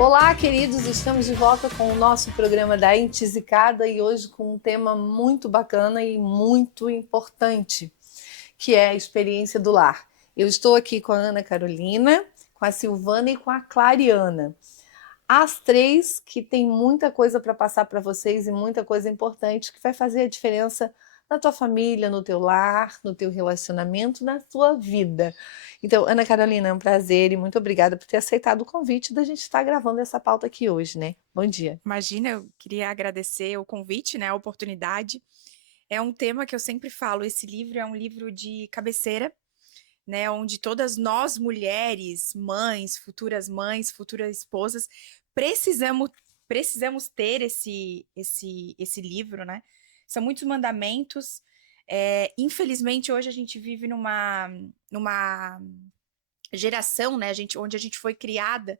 Olá, queridos, estamos de volta com o nosso programa da Entizicada e hoje com um tema muito bacana e muito importante, que é a experiência do lar. Eu estou aqui com a Ana Carolina, com a Silvana e com a Clariana. As três que têm muita coisa para passar para vocês e muita coisa importante que vai fazer a diferença na tua família, no teu lar, no teu relacionamento, na tua vida. Então, Ana Carolina, é um prazer e muito obrigada por ter aceitado o convite da gente estar gravando essa pauta aqui hoje, né? Bom dia. Imagina, eu queria agradecer o convite, né, a oportunidade. É um tema que eu sempre falo, esse livro é um livro de cabeceira, né, onde todas nós mulheres, mães, futuras esposas, precisamos ter esse livro, né? São muitos mandamentos. Infelizmente, hoje a gente vive numa geração, né, onde a gente foi criada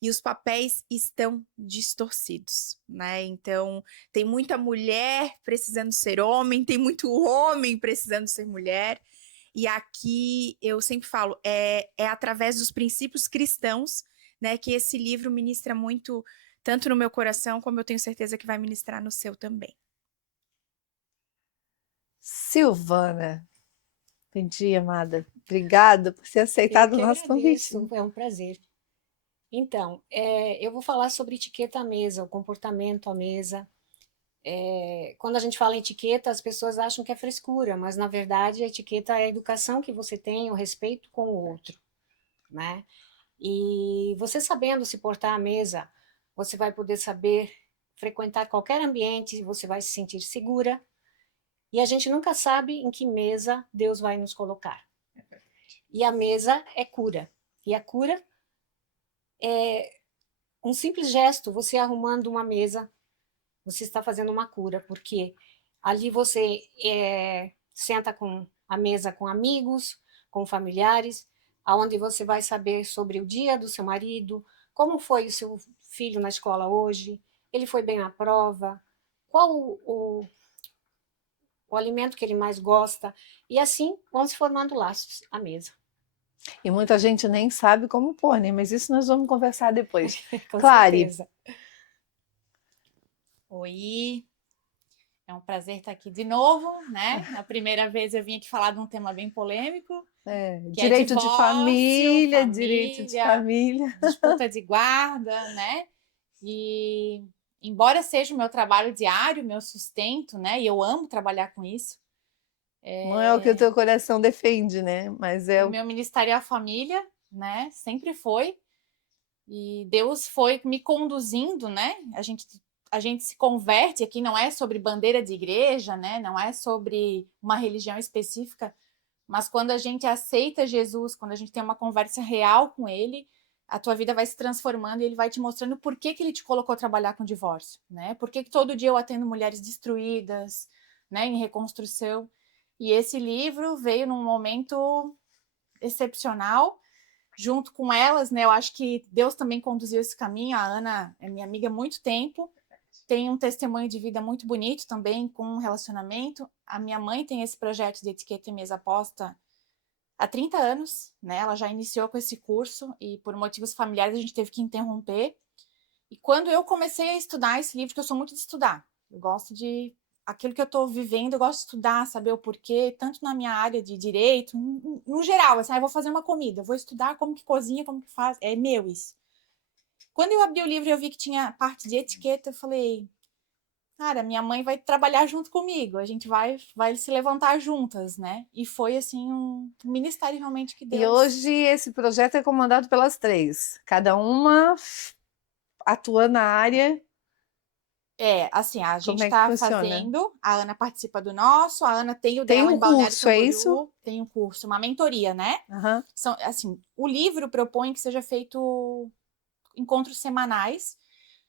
e os papéis estão distorcidos, né? Então, tem muita mulher precisando ser homem, tem muito homem precisando ser mulher. E aqui eu sempre falo, é através dos princípios cristãos, né, que esse livro ministra muito, tanto no meu coração, como eu tenho certeza que vai ministrar no seu também. Silvana, bom dia, amada. Obrigada por ter aceitado o nosso convite. Agradeço, é um prazer. Então, eu vou falar sobre etiqueta à mesa, o comportamento à mesa. Quando a gente fala em etiqueta, as pessoas acham que é frescura, mas na verdade a etiqueta é a educação que você tem, o respeito com o outro, né? E você sabendo se portar à mesa, você vai poder saber frequentar qualquer ambiente, você vai se sentir segura. E a gente nunca sabe em que mesa Deus vai nos colocar. E a mesa é cura. E a cura é um simples gesto, você arrumando uma mesa, você está fazendo uma cura, porque ali você senta com a mesa com amigos, com familiares, aonde você vai saber sobre o dia do seu marido, como foi o seu filho na escola hoje, ele foi bem na prova, qual o alimento que ele mais gosta, e assim vão se formando laços à mesa. E muita gente nem sabe como pôr, né? Mas isso nós vamos conversar depois. Com Clary. certeza. Oi, é um prazer estar aqui de novo, né? Na primeira vez eu vim aqui falar de um tema bem polêmico, que Direito é de divórcio, família, direito de família. disputa de guarda, né? E embora seja o meu trabalho diário, meu sustento, né? E eu amo trabalhar com isso. Não é o que o teu coração defende, né? Mas é o meu ministério é a família, né? Sempre foi. E Deus foi me conduzindo, né? A gente se converte, aqui não é sobre bandeira de igreja, né? Não é sobre uma religião específica, mas quando a gente aceita Jesus, quando a gente tem uma conversa real com ele, a tua vida vai se transformando e ele vai te mostrando por que ele te colocou a trabalhar com divórcio, né? Por que todo dia eu atendo mulheres destruídas, né, em reconstrução. E esse livro veio num momento excepcional, junto com elas, né? Eu acho que Deus também conduziu esse caminho. A Ana é minha amiga há muito tempo, tem um testemunho de vida muito bonito também com um relacionamento. A minha mãe tem esse projeto de etiqueta e mesa posta há 30 anos, né? Ela já iniciou com esse curso e por motivos familiares a gente teve que interromper. E quando eu comecei a estudar esse livro, que eu sou muito de estudar, eu gosto de aquilo que eu estou vivendo, eu gosto de estudar, saber o porquê, tanto na minha área de direito, no geral, assim, eu vou fazer uma comida, eu vou estudar como que cozinha, como que faz, é meu isso. Quando eu abri o livro e eu vi que tinha parte de etiqueta, eu falei, cara, minha mãe vai trabalhar junto comigo, a gente vai se levantar juntas, né? E foi, assim, um ministério realmente que Deus... E hoje esse projeto é comandado pelas três, cada uma atua na área. Assim, a gente Como é que está funciona? fazendo, a Ana participa do nosso, a Ana tem o Tem dela um em Balneário curso, é Camboriú, isso? tem um curso, uma mentoria, né? Uhum. Assim, o livro propõe que seja feito encontros semanais,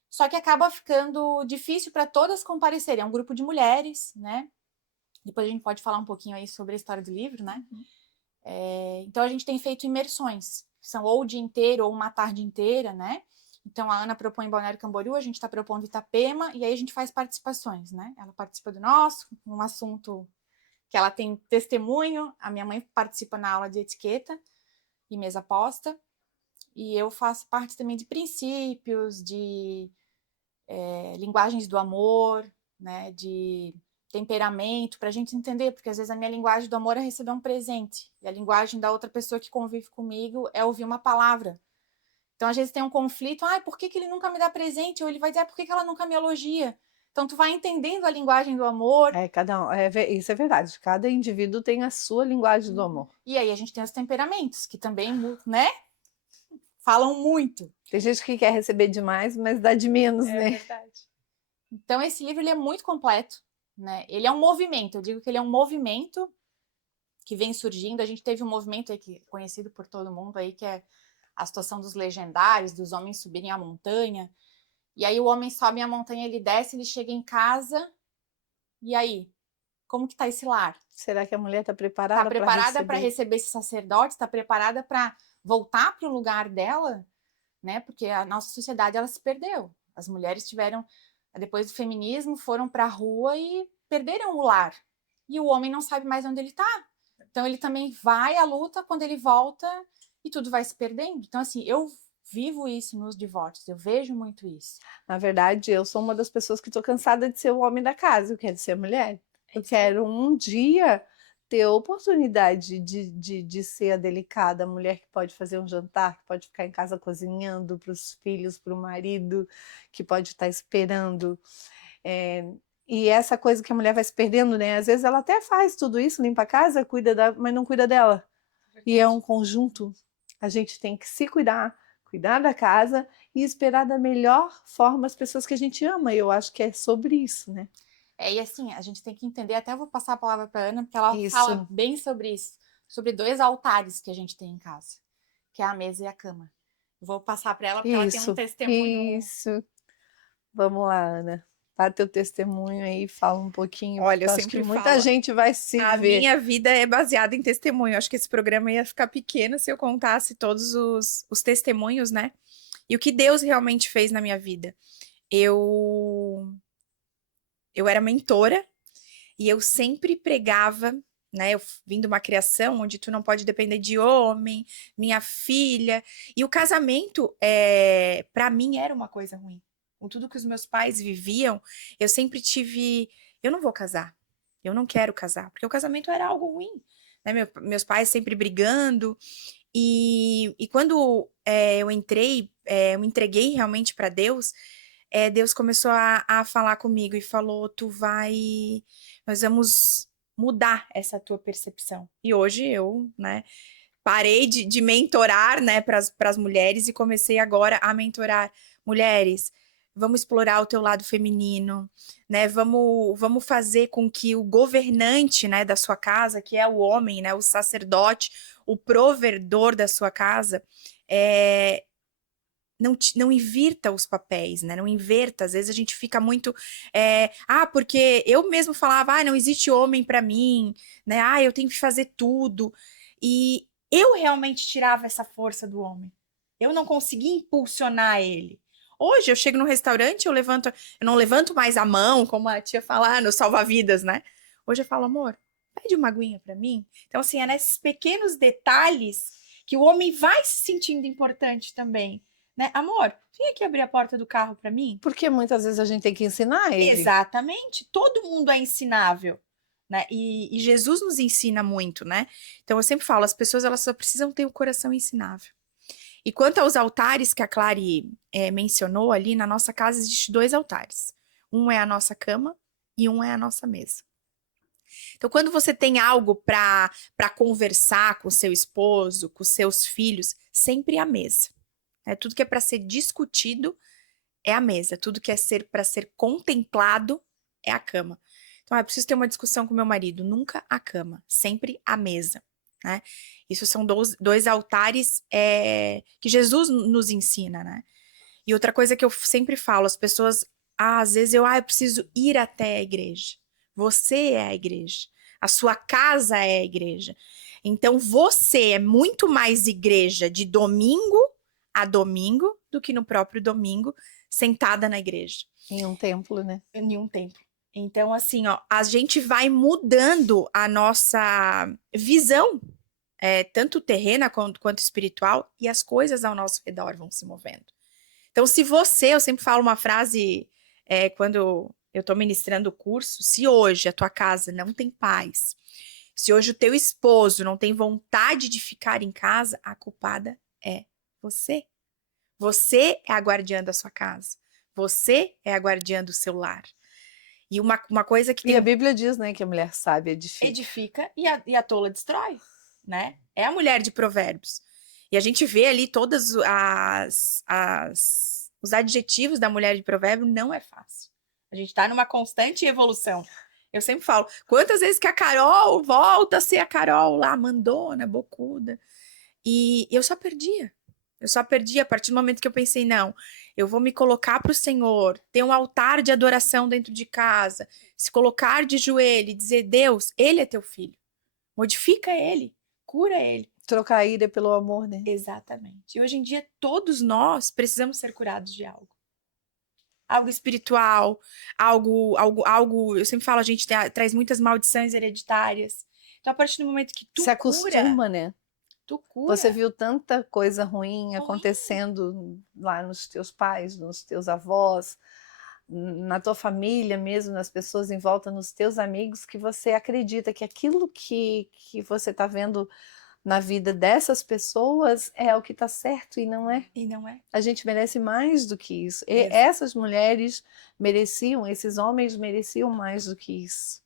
só que acaba ficando difícil para todas comparecerem. É um grupo de mulheres, né? Depois a gente pode falar um pouquinho aí sobre a história do livro, né? Então, a gente tem feito imersões, que são ou o dia inteiro ou uma tarde inteira, né? Então, a Ana propõe em Balneário Camboriú, a gente está propondo Itapema, e aí a gente faz participações, né? Ela participa do nosso, um assunto que ela tem testemunho, a minha mãe participa na aula de etiqueta e mesa posta, e eu faço parte também de princípios, de linguagens do amor, né? De temperamento, para a gente entender, porque às vezes a minha linguagem do amor é receber um presente, e a linguagem da outra pessoa que convive comigo é ouvir uma palavra. Então, às vezes tem um conflito, por que ele nunca me dá presente? Ou ele vai dizer, por que ela nunca me elogia? Então, tu vai entendendo a linguagem do amor. Isso é verdade, cada indivíduo tem a sua linguagem do amor. E aí a gente tem os temperamentos, que também, né, falam muito. Tem gente que quer receber demais, mas dá de menos, né? É verdade. Então, esse livro ele é muito completo, né? Ele é um movimento, eu digo que ele é um movimento que vem surgindo. A gente teve um movimento aí que é conhecido por todo mundo aí, que é a situação dos legendários, dos homens subirem a montanha. E aí o homem sobe a montanha, ele desce, ele chega em casa. E aí? Como que tá esse lar? Será que a mulher está preparada Tá preparada para receber esse sacerdote? Está preparada para voltar para o lugar dela? Né? Porque a nossa sociedade ela se perdeu. As mulheres tiveram, depois do feminismo, foram para a rua e perderam o lar. E o homem não sabe mais onde ele está. Então ele também vai à luta, quando ele volta e tudo vai se perdendo. Então assim, eu vivo isso nos divórcios, eu vejo muito isso. Na verdade, eu sou uma das pessoas que estou cansada de ser o homem da casa, eu quero ser a mulher. Eu quero um dia ter a oportunidade de ser a delicada, a mulher que pode fazer um jantar, que pode ficar em casa cozinhando para os filhos, para o marido, que pode estar esperando. E essa coisa que a mulher vai se perdendo, né? Às vezes ela até faz tudo isso, limpa a casa, mas não cuida dela. E é um conjunto. A gente tem que se cuidar da casa e esperar da melhor forma as pessoas que a gente ama. Eu acho que é sobre isso, né? E assim, a gente tem que entender, até vou passar a palavra para a Ana, porque ela Isso. fala bem sobre isso, sobre 2 altares que a gente tem em casa, que é a mesa e a cama. Vou passar para ela, porque ela tem um testemunho. Isso. Vamos lá, Ana. Dá teu testemunho aí, fala um pouquinho. Olha, eu acho sempre que muita falo, gente vai se a ver. minha vida é baseada em testemunho. Acho que esse programa ia ficar pequeno se eu contasse todos os testemunhos, né? E o que Deus realmente fez na minha vida. Eu era mentora e eu sempre pregava, né? Eu vim de uma criação onde tu não pode depender de homem, minha filha. E o casamento, para mim, era uma coisa ruim. Com tudo que os meus pais viviam, eu sempre tive... Eu não vou casar. Eu não quero casar. Porque o casamento era algo ruim. Né? Meus pais sempre brigando. E quando eu entrei, eu me entreguei realmente para Deus, Deus começou a falar comigo e falou, nós vamos mudar essa tua percepção. E hoje eu, né, parei de mentorar, né, para as mulheres e comecei agora a mentorar mulheres. Vamos explorar o teu lado feminino, né? Vamos fazer com que o governante, né, da sua casa, que é o homem, né, o sacerdote, o provedor da sua casa, não invirta os papéis, né? Não inverta. Às vezes a gente fica muito... porque eu mesmo falava, não existe homem para mim, né? Eu tenho que fazer tudo. E eu realmente tirava essa força do homem. Eu não conseguia impulsionar ele. Hoje eu chego no restaurante, eu não levanto mais a mão, como a tia fala, no salva-vidas, né? Hoje eu falo, amor, pede uma aguinha para mim. Então, assim, é nesses pequenos detalhes que o homem vai se sentindo importante também. Né? Amor, vem aqui abrir a porta do carro para mim. Porque muitas vezes a gente tem que ensinar ele. Exatamente. Todo mundo é ensinável. Né? E Jesus nos ensina muito, né? Então eu sempre falo, as pessoas elas só precisam ter o coração ensinável. E quanto aos altares que a Clary mencionou ali, na nossa casa existem 2 altares. Um é a nossa cama e um é a nossa mesa. Então, quando você tem algo para conversar com seu esposo, com seus filhos, sempre a mesa. Tudo que é para ser discutido é a mesa. Tudo que é para ser contemplado é a cama. Então, eu preciso ter uma discussão com meu marido. Nunca a cama, sempre a mesa. Né? Isso são 2 altares que Jesus nos ensina, né? E outra coisa que eu sempre falo, as pessoas, às vezes eu preciso ir até a igreja. Você é a igreja. A sua casa é a igreja. Então, você é muito mais igreja de domingo a domingo do que no próprio domingo, sentada na igreja. Em um templo, né? Em um templo. Então, assim, ó, a gente vai mudando a nossa visão, tanto terrena quanto espiritual, e as coisas ao nosso redor vão se movendo. Então, se você, eu sempre falo uma frase, quando eu estou ministrando o curso, se hoje a tua casa não tem paz, se hoje o teu esposo não tem vontade de ficar em casa, a culpada é você. Você é a guardiã da sua casa. Você é a guardiã do seu lar. E uma coisa que E a Bíblia diz, né, que a mulher sábia edifica e a tola destrói, né? É a mulher de Provérbios. E a gente vê ali todas os adjetivos da mulher de Provérbio, não é fácil. A gente tá numa constante evolução. Eu sempre falo, quantas vezes que a Carol volta a ser a Carol lá, mandona, bocuda. E eu só perdia. Eu só perdi a partir do momento que eu pensei, não, eu vou me colocar para o Senhor, ter um altar de adoração dentro de casa, se colocar de joelho e dizer, Deus, Ele é teu filho. Modifica Ele, cura Ele. Trocar a ira pelo amor, né? Exatamente. E hoje em dia, todos nós precisamos ser curados de algo. Algo espiritual, algo. Eu sempre falo, a gente traz muitas maldições hereditárias. Então, a partir do momento que tu se acostuma, né? Tu cura. Você viu tanta coisa ruim acontecendo lá nos teus pais, nos teus avós, na tua família mesmo, nas pessoas em volta, nos teus amigos, que você acredita que aquilo que você está vendo na vida dessas pessoas é o que está certo e não é. E não é. A gente merece mais do que isso. E essas mulheres mereciam, esses homens mereciam mais do que isso.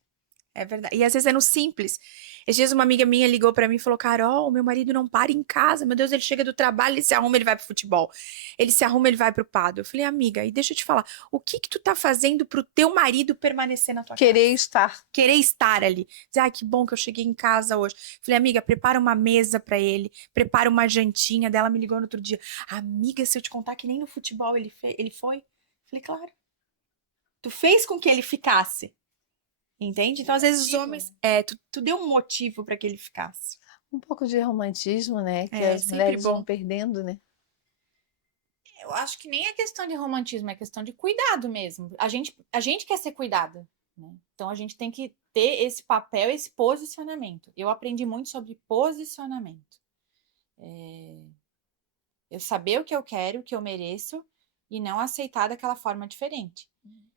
É verdade. E às vezes é no simples. Esses dias uma amiga minha ligou pra mim e falou, Carol, meu marido não para em casa. Meu Deus, ele chega do trabalho, ele se arruma, ele vai pro futebol. Ele se arruma, ele vai pro pádel. Eu falei, amiga, e deixa eu te falar, o que tu tá fazendo pro teu marido permanecer na tua casa? Querer estar. Querer estar ali. Dizer, ai, que bom que eu cheguei em casa hoje. Falei, amiga, prepara uma mesa pra ele, prepara uma jantinha. Dela me ligou no outro dia. Amiga, se eu te contar que nem no futebol ele foi? Falei, claro. Tu fez com que ele ficasse. Entende? Então, às vezes, os homens... tu deu um motivo para que ele ficasse. Um pouco de romantismo, né? Que as mulheres vão perdendo, né? Eu acho que nem é questão de romantismo, é questão de cuidado mesmo. A gente quer ser cuidada, né? Então, a gente tem que ter esse papel, esse posicionamento. Eu aprendi muito sobre posicionamento. Eu saber o que eu quero, o que eu mereço, e não aceitar daquela forma diferente.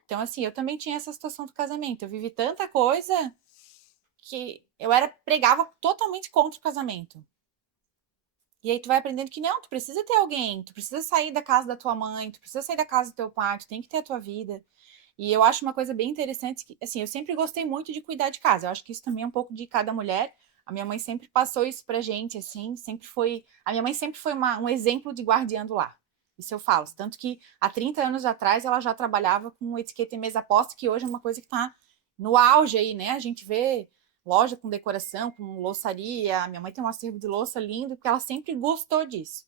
Então, assim, eu também tinha essa situação do casamento. Eu vivi tanta coisa que eu pregava totalmente contra o casamento. E aí tu vai aprendendo que não, tu precisa ter alguém, tu precisa sair da casa da tua mãe, tu precisa sair da casa do teu pai, tu tem que ter a tua vida. E eu acho uma coisa bem interessante que, assim, eu sempre gostei muito de cuidar de casa. Eu acho que isso também é um pouco de cada mulher. A minha mãe sempre passou isso pra gente, assim, a minha mãe sempre foi um exemplo de guardiã do lar. Isso eu falo. Tanto que há 30 anos atrás ela já trabalhava com etiqueta e mesa posta, que hoje é uma coisa que está no auge aí, né? A gente vê loja com decoração, com louçaria. A minha mãe tem um acervo de louça lindo, porque ela sempre gostou disso.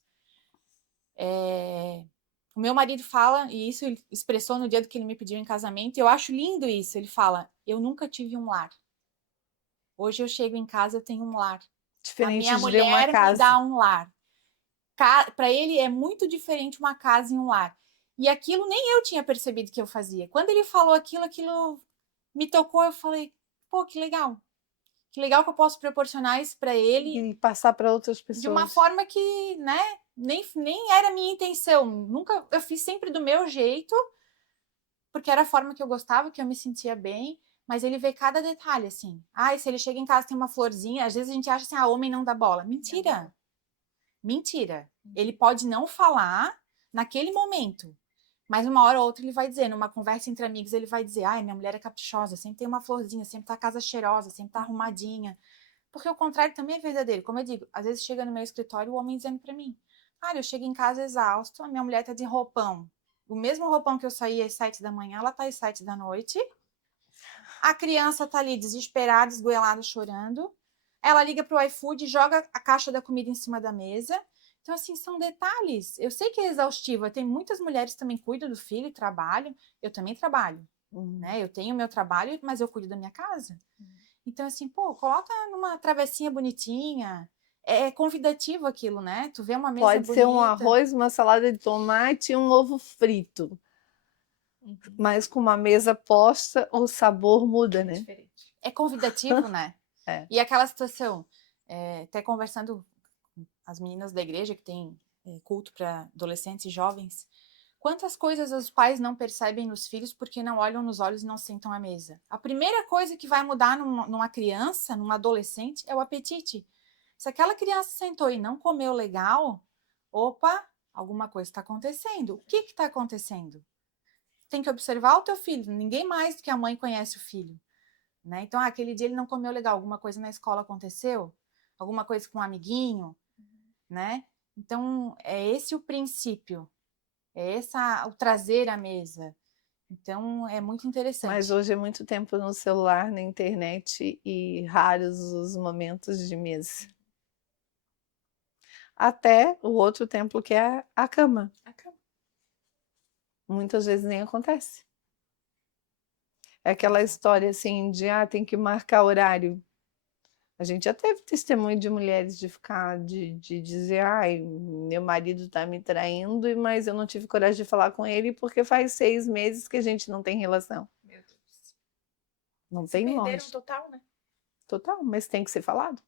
O meu marido fala, e isso ele expressou no dia que ele me pediu em casamento, e eu acho lindo isso. Ele fala, eu nunca tive um lar. Hoje eu chego em casa, eu tenho um lar. Diferente a minha de ver uma mulher casa. me dá um lar. Para ele é muito diferente uma casa e um lar. E aquilo nem eu tinha percebido que eu fazia. Quando ele falou aquilo me tocou, eu falei, pô, que legal. Que legal que eu posso proporcionar isso para ele. E passar para outras pessoas. De uma forma que, né, nem era a minha intenção. Nunca, eu fiz sempre do meu jeito, porque era a forma que eu gostava, que eu me sentia bem. Mas ele vê cada detalhe, assim. Ah, se ele chega em casa tem uma florzinha, às vezes a gente acha assim, homem não dá bola. Mentira. Mentira. Ele pode não falar naquele momento, mas uma hora ou outra ele vai dizer, numa conversa entre amigos, ele vai dizer, ai, minha mulher é caprichosa, sempre tem uma florzinha, sempre tá a casa cheirosa, sempre tá arrumadinha. Porque o contrário também é verdadeiro. Como eu digo, às vezes chega no meu escritório o homem dizendo pra mim, cara, eu chego em casa exausto, a minha mulher tá de roupão. O mesmo roupão que eu saí às 7 da manhã, ela tá às 7 da noite. A criança tá ali desesperada, esgoelada, chorando. Ela liga pro iFood, joga a caixa da comida em cima da mesa. Então, assim, são detalhes. Eu sei que é exaustivo. Tem muitas mulheres que também cuidam do filho e trabalham. Eu também trabalho, né? Eu tenho o meu trabalho, mas eu cuido da minha casa. Então, assim, pô, coloca numa travessinha bonitinha. É convidativo aquilo, né? Tu vê uma mesa Pode ser um bonita. arroz, uma salada de tomate e um ovo frito. Mas com uma mesa posta, o sabor muda, né? Diferente. É convidativo, né? É. E aquela situação, até conversando com as meninas da igreja que tem culto para adolescentes e jovens, quantas coisas os pais não percebem nos filhos porque não olham nos olhos e não sentam à mesa? A primeira coisa que vai mudar numa criança, num adolescente, é o apetite. Se aquela criança sentou e não comeu legal, opa, alguma coisa está acontecendo. O que está acontecendo? Tem que observar o teu filho. Ninguém mais do que a mãe conhece o filho. Né? Então, aquele dia ele não comeu legal, alguma coisa na escola aconteceu? Alguma coisa com um amiguinho? Né? Então, é esse o princípio. É o trazer à mesa. Então, é muito interessante. Mas hoje é muito tempo no celular, na internet e raros os momentos de mesa. Até o outro templo que é a cama. A cama. Muitas vezes nem acontece. É aquela história assim de tem que marcar horário. A gente já teve testemunho de mulheres de ficar, de dizer, ai, meu marido tá me traindo, mas eu não tive coragem de falar com ele porque faz 6 meses que a gente não tem relação. Meu Deus. Não Se tem perderam longe. total, né? Total, mas tem que ser falado.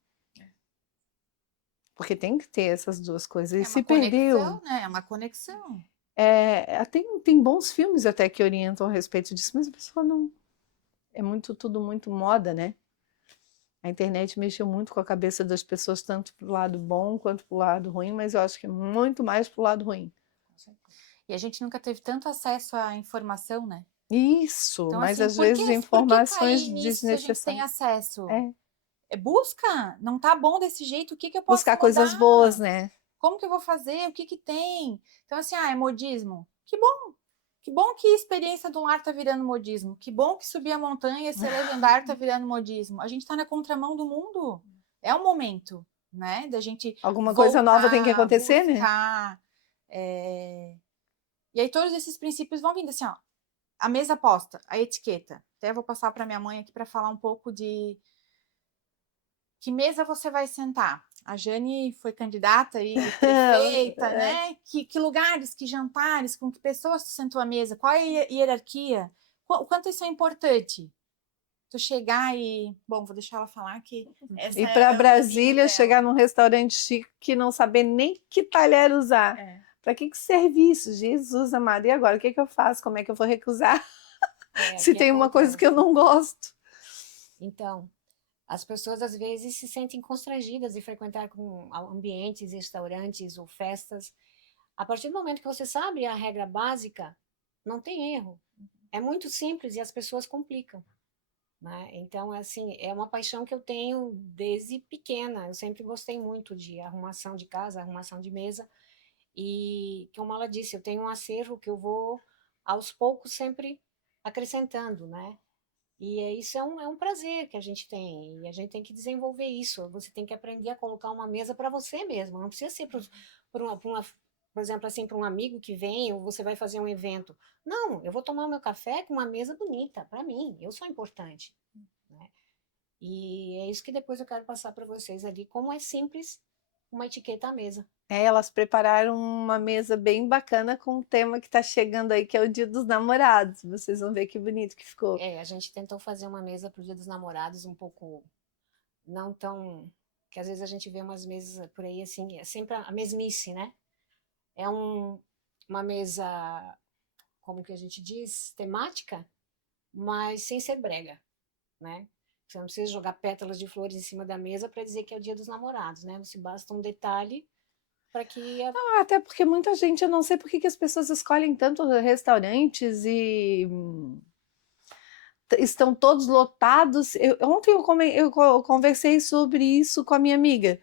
Porque tem que ter essas duas coisas. E É se uma conexão, perdeu. né? É uma conexão. Tem bons filmes até que orientam a respeito disso, mas a pessoa não. É tudo muito moda, né? A internet mexeu muito com a cabeça das pessoas, tanto pro lado bom quanto pro lado ruim, mas eu acho que muito mais pro lado ruim. E a gente nunca teve tanto acesso à informação, né? Isso, Então, mas assim, às vezes informações cair nisso se a gente tem desnecessárias. acesso? É. Busca, não tá bom desse jeito, o que eu posso Buscar mudar? coisas boas, né? Como que eu vou fazer? O que tem? Então, assim, é modismo. Que bom! Que bom que a experiência do lar tá virando modismo. Que bom que subir a montanha e ser legendário tá virando modismo. A gente tá na contramão do mundo. É o momento, né? Da gente Alguma coisa nova tem que acontecer, buscar, E aí todos esses princípios vão vindo assim, ó. A mesa posta, a etiqueta. Até vou passar para minha mãe aqui para falar um pouco de que mesa você vai sentar. A Jane foi candidata e prefeita, né? Que lugares, que jantares, com que pessoas tu sentou à mesa, qual é a hierarquia, o quanto isso é importante. Tu chegar e... Bom, vou deixar ela falar que... Essa Ir para o Brasília, caminho chegar dela. num restaurante chique e não saber nem que talher usar. Para que serve isso? Jesus amado. E agora, o que eu faço? Como é que eu vou recusar? Se tem uma coisa que eu não gosto. Então, as pessoas às vezes se sentem constrangidas de frequentar com ambientes, restaurantes ou festas. A partir do momento que você sabe a regra básica, não tem erro. É muito simples e as pessoas complicam. Né? Então, assim, é uma paixão que eu tenho desde pequena. Eu sempre gostei muito de arrumação de casa, arrumação de mesa. E, como ela disse, eu tenho um acervo que eu vou, aos poucos, sempre acrescentando, né? E isso é um prazer que a gente tem, e a gente tem que desenvolver isso. Você tem que aprender a colocar uma mesa para você mesmo, não precisa ser por exemplo, assim, para um amigo que vem, ou você vai fazer um evento. Não, eu vou tomar o meu café com uma mesa bonita, para mim, eu sou importante. Né? E é isso que depois eu quero passar para vocês ali, como é simples uma etiqueta à mesa. Elas prepararam uma mesa bem bacana com um tema que está chegando aí, que é o Dia dos Namorados. Vocês vão ver que bonito que ficou. A gente tentou fazer uma mesa para o Dia dos Namorados um pouco não tão... que às vezes a gente vê umas mesas por aí, assim, é sempre a mesmice, né? É uma mesa, como que a gente diz, temática, mas sem ser brega, né? Você não precisa jogar pétalas de flores em cima da mesa para dizer que é o Dia dos Namorados, né? Você basta um detalhe para que... Até porque muita gente, eu não sei por que as pessoas escolhem tanto restaurantes e estão todos lotados. Ontem eu conversei sobre isso com a minha amiga.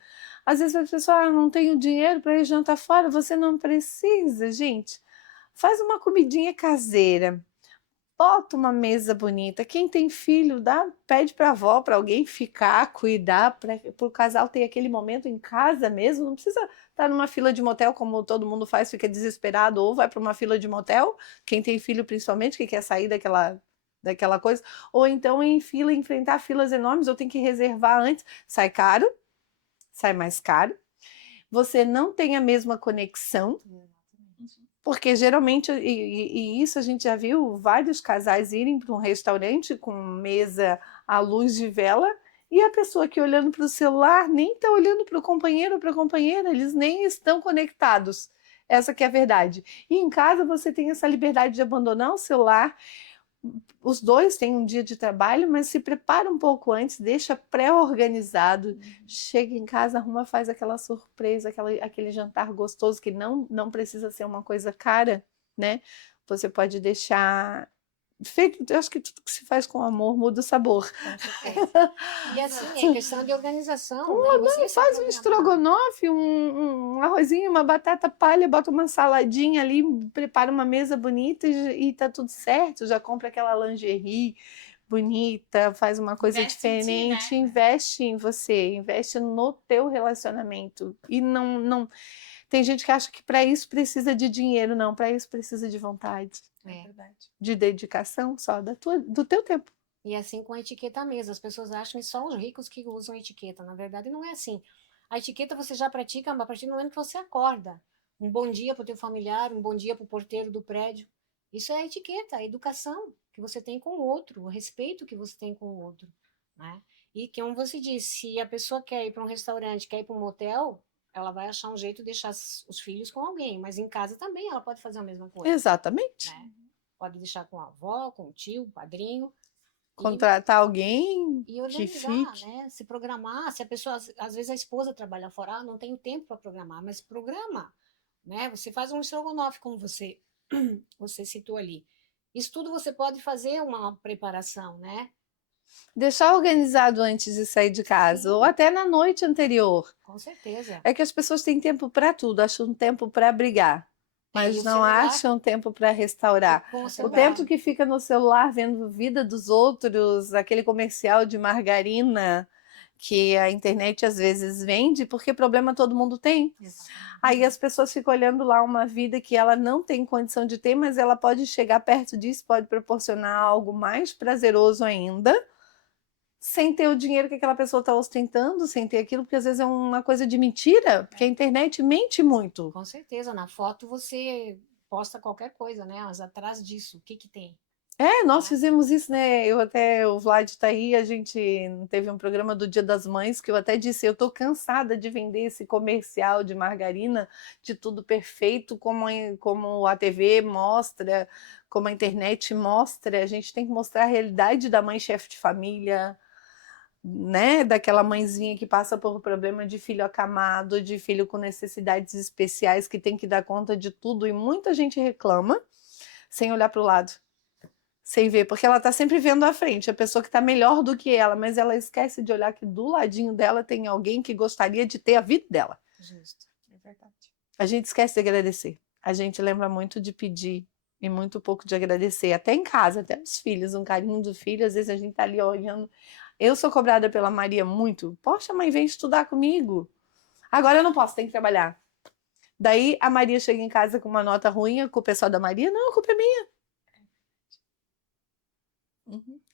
Às vezes a pessoa não tem o dinheiro para ir jantar fora. Você não precisa, gente. Faz uma comidinha caseira. Bota uma mesa bonita. Quem tem filho, pede para a avó, para alguém ficar, cuidar, para o casal ter aquele momento em casa mesmo. Não precisa estar numa fila de motel, como todo mundo faz, fica desesperado, ou vai para uma fila de motel. Quem tem filho, principalmente, que quer sair daquela daquela coisa, ou então em fila, enfrentar filas enormes, eu tenho que reservar antes, sai caro, sai mais caro, você não tem a mesma conexão, porque geralmente, e isso a gente já viu vários casais irem para um restaurante com mesa à luz de vela, e a pessoa que olhando para o celular nem está olhando para o companheiro ou para a companheira, eles nem estão conectados. Essa que é a verdade. E em casa você tem essa liberdade de abandonar o celular. Os dois têm um dia de trabalho, mas se prepara um pouco antes, deixa pré-organizado, chega em casa, arruma, faz aquela surpresa, aquele jantar gostoso que não precisa ser uma coisa cara, né? Você pode deixar feito, eu acho que tudo que se faz com amor muda o sabor. Com certeza. E assim, é questão de organização, né? Você se Faz um programar. estrogonofe, um arrozinho, uma batata palha, bota uma saladinha ali, prepara uma mesa bonita e tá tudo certo. Já compra aquela lingerie bonita, faz uma coisa Investe em ti, diferente, né? investe em você, investe no teu relacionamento. E não tem gente que acha que para isso precisa de dinheiro, não, para isso precisa de vontade, É. de dedicação só do teu tempo. E assim com a etiqueta mesmo. As pessoas acham que só os ricos que usam etiqueta. Na verdade, não é assim. A etiqueta você já pratica a partir do momento que você acorda. Um bom dia para o teu familiar, um bom dia para o porteiro do prédio. Isso é a etiqueta, a educação que você tem com o outro, o respeito que você tem com o outro, né? E como você disse, se a pessoa quer ir para um restaurante, quer ir para um motel, ela vai achar um jeito de deixar os filhos com alguém, mas em casa também ela pode fazer a mesma coisa, Exatamente. né? Pode deixar com a avó, com o tio, o padrinho. Contratar alguém E que organizar, fique. né? Se programar, se a pessoa, às vezes a esposa trabalha fora, não tenho tempo para programar, mas programa, né? Você faz um estrogonofe, como você citou ali. Isso tudo você pode fazer uma preparação, né? Deixar organizado antes de sair de casa, Sim. ou até na noite anterior. Com certeza. É que as pessoas têm tempo para tudo, acham tempo para brigar, E mas o não celular, acham tempo para restaurar. com o O celular. tempo que fica no celular vendo vida dos outros, aquele comercial de margarina que a internet às vezes vende, porque problema todo mundo tem. Aí as pessoas ficam olhando lá uma vida que ela não tem condição de ter, mas ela pode chegar perto disso, pode proporcionar algo mais prazeroso ainda, sem ter o dinheiro que aquela pessoa está ostentando, sem ter aquilo, porque às vezes é uma coisa de mentira, porque a internet mente muito. Com certeza. Na foto você posta qualquer coisa, né? Mas atrás disso, o que que tem? Nós fizemos isso, né? O Vlad tá aí, a gente teve um programa do Dia das Mães que eu até disse, eu tô cansada de vender esse comercial de margarina, de tudo perfeito, como a TV mostra, como a internet mostra. A gente tem que mostrar a realidade da mãe chefe de família, né? Daquela mãezinha que passa por problema de filho acamado, de filho com necessidades especiais, que tem que dar conta de tudo, e muita gente reclama sem olhar para o lado. Sem ver, porque ela tá sempre vendo à frente, a pessoa que tá melhor do que ela, mas ela esquece de olhar que do ladinho dela tem alguém que gostaria de ter a vida dela. Justo. É verdade. A gente esquece de agradecer. A gente lembra muito de pedir e muito pouco de agradecer. Até em casa, até os filhos, um carinho do filho, às vezes a gente tá ali olhando. Eu sou cobrada pela Maria muito. Poxa, mãe, vem estudar comigo. Agora eu não posso, tenho que trabalhar. Daí a Maria chega em casa com uma nota ruim, a culpa é só da Maria? Não, a culpa é minha.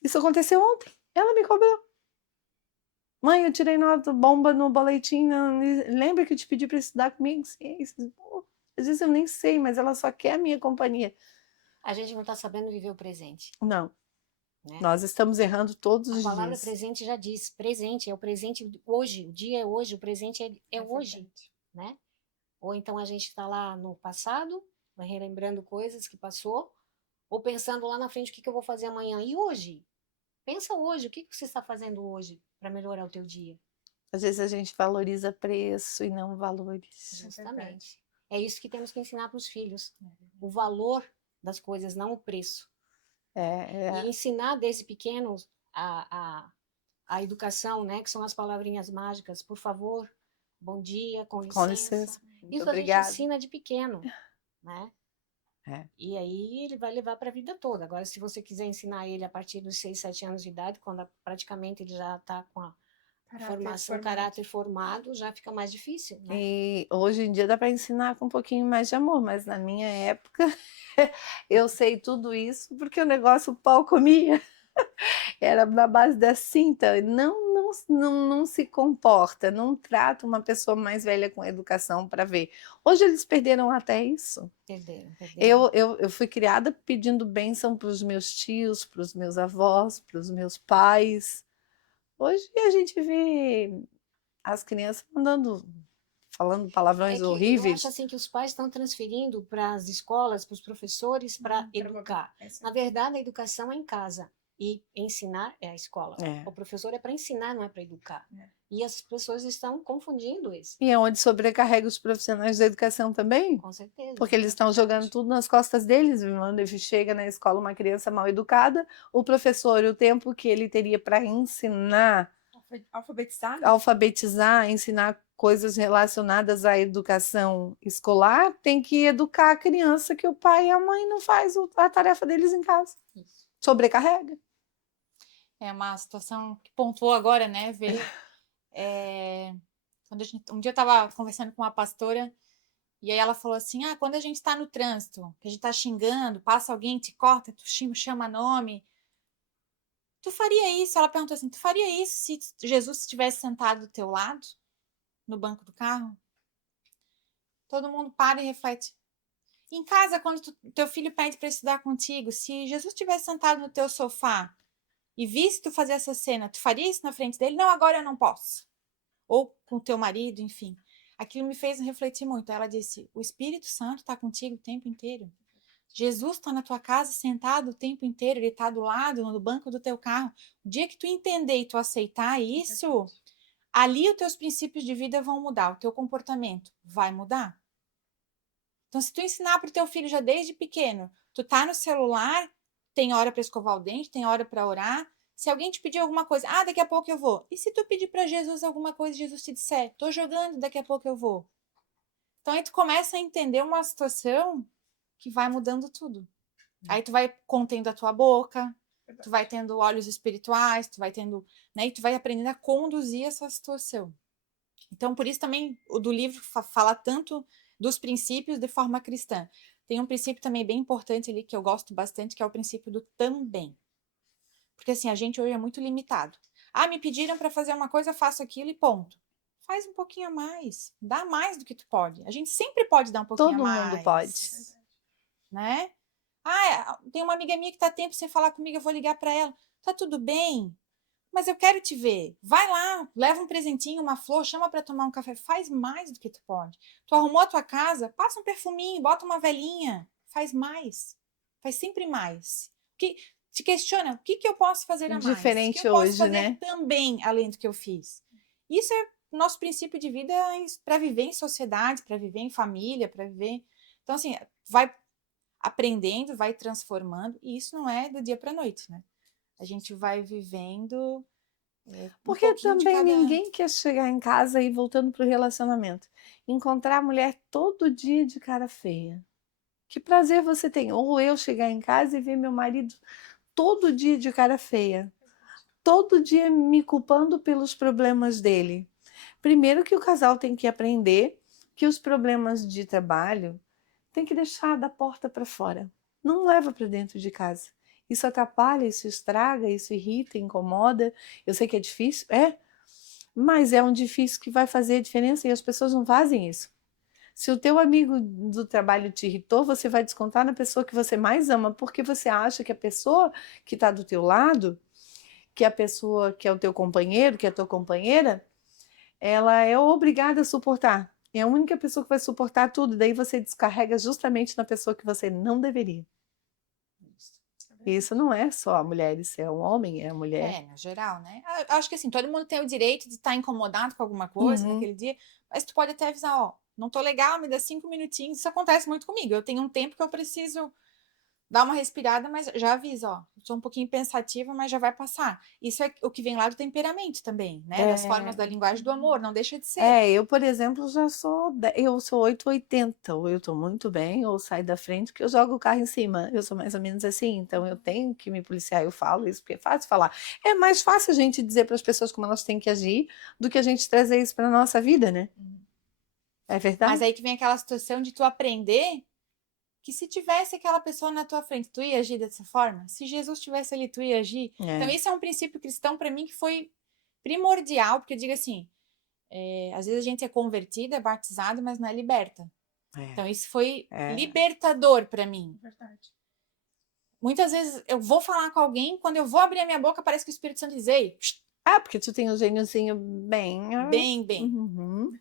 Isso aconteceu ontem. Ela me cobrou. Mãe, eu tirei nota bomba no boletim. Lembra que eu te pedi para estudar comigo? Ciências. Às vezes eu nem sei, mas ela só quer a minha companhia. A gente não está sabendo viver o presente. Não. Né? Nós estamos errando todos os dias. A palavra presente já diz. Presente é o presente hoje. O dia é hoje. O presente é hoje. Né? Ou então a gente está lá no passado, relembrando coisas que passou, ou pensando lá na frente o que eu vou fazer amanhã. E hoje? Pensa hoje, o que você está fazendo hoje para melhorar o teu dia? Às vezes a gente valoriza preço e não valores. Justamente. É isso que temos que ensinar para os filhos. O valor das coisas, não o preço. E ensinar desde pequenos a educação, né? Que são as palavrinhas mágicas. Por favor, bom dia, com licença. Com licença. Isso Obrigada. a gente ensina de pequeno, né? É. E aí ele vai levar para a vida toda. Agora, se você quiser ensinar ele a partir dos 6, 7 anos de idade, quando praticamente ele já está com formação, caráter formado, já fica mais difícil, né? E hoje em dia dá para ensinar com um pouquinho mais de amor, mas na minha época eu sei tudo isso porque o negócio o pau comia. Era na base da cinta. Não se comporta, não trata uma pessoa mais velha com educação para ver. Hoje eles perderam até isso. Perderam. Eu fui criada pedindo bênção para os meus tios, para os meus avós, para os meus pais. Hoje a gente vê as crianças falando palavrões Eu acho horríveis. assim que os pais estão transferindo para as escolas, para os professores, para educar. Na verdade, a educação é em casa e ensinar é a escola. O professor é para ensinar, não é para educar. E as pessoas estão confundindo isso. E é onde sobrecarrega os profissionais da educação também? Com certeza. Porque eles estão jogando tudo nas costas deles. Quando chega na escola uma criança mal educada, o professor, o tempo que ele teria para ensinar, alfabetizar, ensinar coisas relacionadas à educação escolar, tem que educar a criança que o pai e a mãe não faz a tarefa deles em casa. Isso. Sobrecarrega. É uma situação que pontuou agora, né? Veio. Um dia eu estava conversando com uma pastora e aí ela falou assim: quando a gente está no trânsito, que a gente está xingando, passa alguém, te corta, tu chama nome. Tu faria isso? Ela perguntou assim: tu faria isso se Jesus estivesse sentado do teu lado, no banco do carro? Todo mundo para e reflete. Em casa, quando teu filho pede para estudar contigo, se Jesus estivesse sentado no teu sofá e visse tu fazer essa cena, tu faria isso na frente dele? Não, agora eu não posso. Ou com teu marido, enfim. Aquilo me fez refletir muito. Ela disse: o Espírito Santo está contigo o tempo inteiro. Jesus está na tua casa sentado o tempo inteiro, ele está do lado, no banco do teu carro. O dia que tu entender e tu aceitar isso, ali os teus princípios de vida vão mudar, o teu comportamento vai mudar. Então, se tu ensinar para o teu filho já desde pequeno, tu tá no celular, tem hora para escovar o dente, tem hora para orar. Se alguém te pedir alguma coisa, daqui a pouco eu vou. E se tu pedir para Jesus alguma coisa, Jesus te disser, tô jogando, daqui a pouco eu vou. Então, aí tu começa a entender uma situação que vai mudando tudo. Aí tu vai contendo a tua boca, tu vai tendo olhos espirituais, tu vai tendo, né, e tu vai aprendendo a conduzir essa situação. Então, por isso também o do livro fala tanto dos princípios de forma cristã. Tem um princípio também bem importante ali que eu gosto bastante, que é o princípio do também. Porque assim, a gente hoje é muito limitado. Me pediram para fazer uma coisa, eu faço aquilo e ponto. Faz um pouquinho a mais, dá mais do que tu pode. A gente sempre pode dar um pouquinho a mais. Todo mundo pode. Né? Tem uma amiga minha que tá tempo sem falar comigo, eu vou ligar para ela. Tá tudo bem? Mas eu quero te ver. Vai lá, leva um presentinho, uma flor, chama para tomar um café. Faz mais do que tu pode. Tu arrumou a tua casa, passa um perfuminho, bota uma velinha. Faz mais. Faz sempre mais. Te questiona, o que eu posso fazer a mais? Diferente o que eu posso hoje, fazer né? também, além do que eu fiz? Isso é nosso princípio de vida para viver em sociedade, para viver em família, para viver... Então, assim, vai aprendendo, vai transformando, e isso não é do dia para a noite, né? A gente vai vivendo. Porque também ninguém quer chegar em casa e voltando para o relacionamento, encontrar a mulher todo dia de cara feia. Que prazer você tem? Ou eu chegar em casa e ver meu marido todo dia de cara feia, todo dia me culpando pelos problemas dele. Primeiro que o casal tem que aprender que os problemas de trabalho tem que deixar da porta para fora. Não leva para dentro de casa. Isso atrapalha, isso estraga, isso irrita, incomoda. Eu sei que é difícil, mas é um difícil que vai fazer a diferença e as pessoas não fazem isso. Se o teu amigo do trabalho te irritou, você vai descontar na pessoa que você mais ama, porque você acha que a pessoa que está do teu lado, que a pessoa que é o teu companheiro, que é a tua companheira, ela é obrigada a suportar. É a única pessoa que vai suportar tudo, daí você descarrega justamente na pessoa que você não deveria. Isso não é só a mulher, isso é um homem, é a mulher. No geral, né? Eu acho que assim, todo mundo tem o direito de estar incomodado com alguma coisa naquele dia, mas tu pode até avisar, não tô legal, me dá 5 minutinhos. Isso acontece muito comigo. Eu tenho um tempo que eu preciso dá uma respirada, mas já avisa, ó, sou um pouquinho pensativa, mas já vai passar. Isso é o que vem lá do temperamento também, né? Das formas da linguagem do amor, não deixa de ser. Eu, por exemplo, eu sou 880, ou eu tô muito bem, ou saio da frente, que eu jogo o carro em cima. Eu sou mais ou menos assim, então eu tenho que me policiar, eu falo isso, porque é fácil falar. É mais fácil a gente dizer para as pessoas como elas têm que agir, do que a gente trazer isso para nossa vida, né? É verdade? Mas aí que vem aquela situação de tu aprender que se tivesse aquela pessoa na tua frente, tu ia agir dessa forma? Se Jesus estivesse ali, tu ia agir? Então, esse é um princípio cristão para mim que foi primordial, porque eu digo assim, às vezes a gente é convertido, é batizado, mas não é liberta. Então, isso foi libertador para mim. Verdade. Muitas vezes eu vou falar com alguém, quando eu vou abrir a minha boca, parece que o Espírito Santo diz, ei, Porque tu tem um gêniozinho bem... bem. Uhum.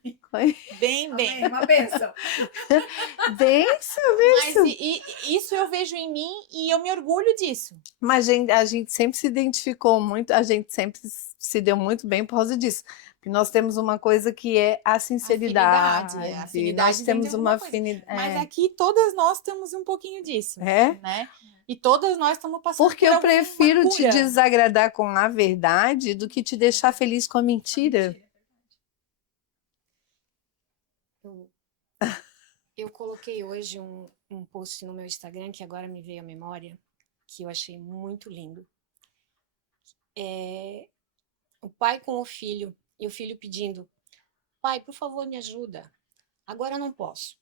Bem. Uma bênção. Benção. Mas isso eu vejo em mim e eu me orgulho disso. Mas a gente sempre se identificou muito, a gente sempre se deu muito bem por causa disso. Porque nós temos uma coisa que é a sinceridade. Afinidade Nós temos vem de uma alguma coisa. afinidade. Mas aqui todas nós temos um pouquinho disso. É? Né? E todas nós estamos passando Porque por eu alguma prefiro te cura. desagradar com a verdade do que te deixar feliz com a mentira. Eu coloquei hoje um post no meu Instagram, que agora me veio à memória, que eu achei muito lindo. O pai com o filho, e o filho pedindo, pai, por favor, me ajuda. Agora não posso.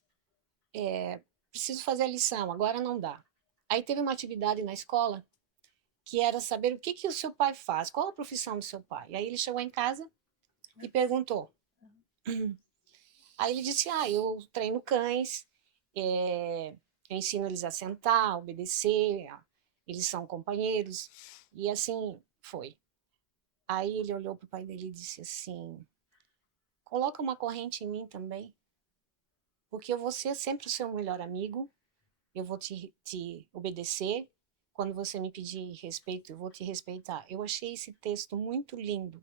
Preciso fazer a lição, agora não dá. Aí teve uma atividade na escola que era saber o que o seu pai faz, qual a profissão do seu pai. Aí ele chegou em casa e perguntou. Aí ele disse, eu treino cães, eu ensino eles a sentar, a obedecer, eles são companheiros, e assim foi. Aí ele olhou para o pai dele e disse assim, coloca uma corrente em mim também, porque eu vou ser sempre o seu melhor amigo, eu vou te obedecer, quando você me pedir respeito, eu vou te respeitar. Eu achei esse texto muito lindo.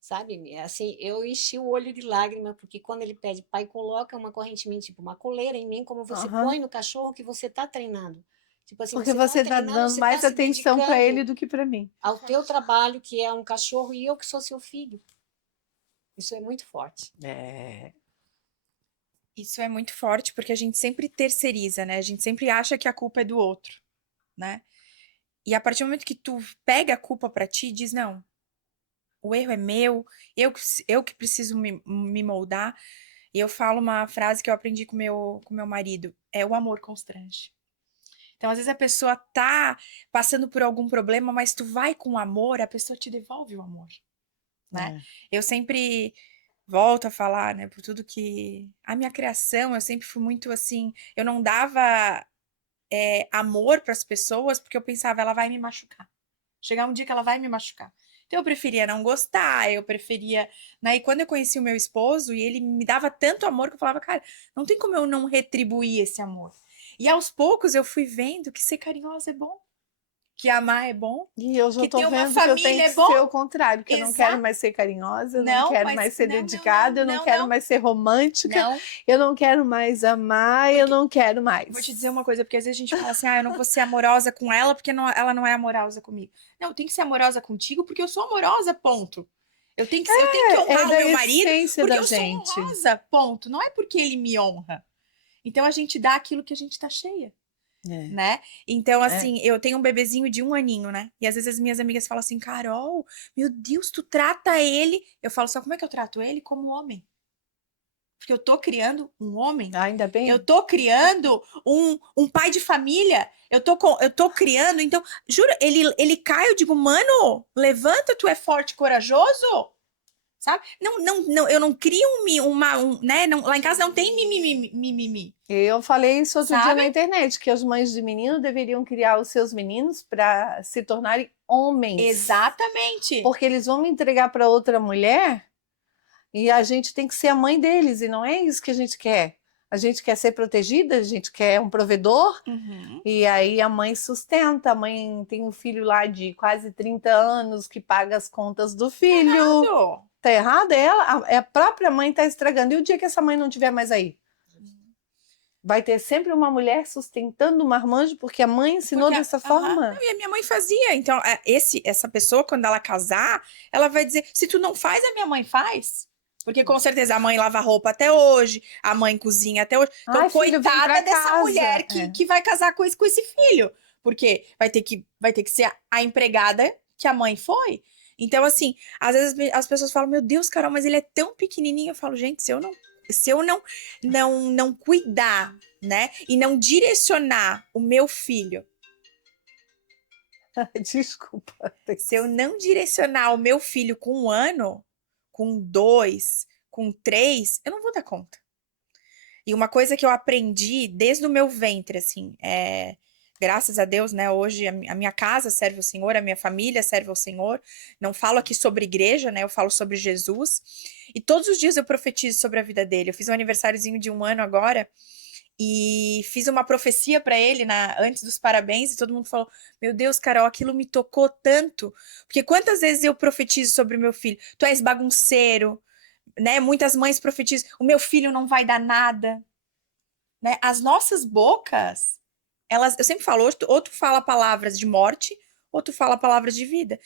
Sabe, assim, eu enchi o olho de lágrima, porque quando ele pede, pai, coloca uma corrente em mim, tipo, uma coleira em mim, como você põe no cachorro que você tá treinando. Tipo assim, Porque você tá treinando, dando você mais tá se atenção para ele dedicando do que para mim. ao teu trabalho, que é um cachorro, e eu que sou seu filho. Isso é muito forte. Isso é muito forte, porque a gente sempre terceiriza, né? A gente sempre acha que a culpa é do outro, né? E a partir do momento que tu pega a culpa pra ti, diz, não, o erro é meu, eu que preciso me moldar. E eu falo uma frase que eu aprendi com meu marido, o amor constrange. Então, às vezes a pessoa tá passando por algum problema, mas tu vai com amor, a pessoa te devolve o amor, né? Eu sempre volto a falar, né, por tudo que... A minha criação, eu sempre fui muito assim, eu não dava amor para as pessoas, porque eu pensava, ela vai me machucar. Chegar um dia que ela vai me machucar. Então eu preferia não gostar, eu preferia... Né? E quando eu conheci o meu esposo, e ele me dava tanto amor, que eu falava, cara, não tem como eu não retribuir esse amor. E aos poucos eu fui vendo que ser carinhosa é bom, que amar é bom, E eu já que tô ter uma vendo que eu tenho família que é bom. ser o contrário, que eu não quero Exato. mais ser carinhosa, eu Não, não quero mas mais ser não, dedicada, eu não não, quero não. mais ser romântica, Não. eu não quero mais amar, eu não quero mais. Vou te dizer uma coisa, porque às vezes a gente fala assim, eu não vou ser amorosa com ela porque ela não é amorosa comigo. Não, eu tenho que ser amorosa contigo porque eu sou amorosa, ponto. Eu tenho que honrar o da meu marido essência porque da eu gente. sou honrosa, ponto. Não é porque ele me honra. Então a gente dá aquilo que a gente tá cheia, né? Então, assim, eu tenho um bebezinho de 1 aninho, né? E às vezes as minhas amigas falam assim, Carol, meu Deus, tu trata ele... Eu falo só, como é que eu trato ele? Como homem. Porque eu tô criando um homem. Ainda bem. Eu tô criando um pai de família. Eu tô criando. Então, juro, ele cai, eu digo, mano, levanta, tu é forte, corajoso. Sabe? Não, eu não crio né? Não, lá em casa não tem mimimi. Eu falei isso outro dia Sabe? na internet, que as mães de menino deveriam criar os seus meninos para se tornarem homens. Exatamente. Porque eles vão me entregar para outra mulher e a gente tem que ser a mãe deles, e não é isso que a gente quer. A gente quer ser protegida, a gente quer um provedor, e aí a mãe sustenta, a mãe tem um filho lá de quase 30 anos que paga as contas do filho. Tá errado? A própria mãe tá estragando. E o dia que essa mãe não estiver mais aí? Vai ter sempre uma mulher sustentando o marmanjo porque a mãe ensinou Porque, dessa aham, forma? não, e a minha mãe fazia. Então, essa pessoa, quando ela casar, ela vai dizer: se tu não faz, a minha mãe faz. Porque com certeza a mãe lava roupa até hoje, a mãe cozinha até hoje. Então, Ai, filho, vem coitada pra dessa casa. mulher que vai casar com esse filho. Porque vai ter que ser a empregada que a mãe foi. Então, assim, às vezes as pessoas falam: meu Deus, Carol, mas ele é tão pequenininho. Eu falo: gente, se eu não cuidar, né, e não direcionar o meu filho, Desculpa. se eu não direcionar o meu filho com 1 ano, com 2, com 3, eu não vou dar conta. E uma coisa que eu aprendi desde o meu ventre, assim, graças a Deus, né, hoje a minha casa serve ao Senhor, a minha família serve ao Senhor. Não falo aqui sobre igreja, né, eu falo sobre Jesus. E todos os dias eu profetizo sobre a vida dele. Eu fiz um aniversáriozinho de 1 ano agora, e fiz uma profecia para ele antes dos parabéns, e todo mundo falou: meu Deus, Carol, aquilo me tocou tanto. Porque quantas vezes eu profetizo sobre o meu filho? Tu és bagunceiro, né? Muitas mães profetizam: o meu filho não vai dar nada, né? As nossas bocas, eu sempre falo, ou tu fala palavras de morte, ou tu fala palavras de vida.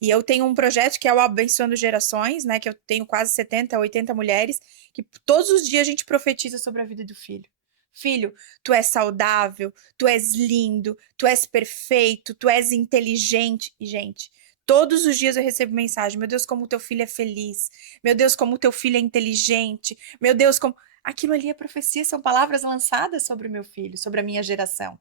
E eu tenho um projeto que é o Abençoando Gerações, né? Que eu tenho quase 70, 80 mulheres, que todos os dias a gente profetiza sobre a vida do filho. Filho, tu és saudável, tu és lindo, tu és perfeito, tu és inteligente. E, gente, todos os dias eu recebo mensagem: meu Deus, como o teu filho é feliz. Meu Deus, como o teu filho é inteligente. Meu Deus, como... Aquilo ali é profecia, são palavras lançadas sobre o meu filho, sobre a minha geração.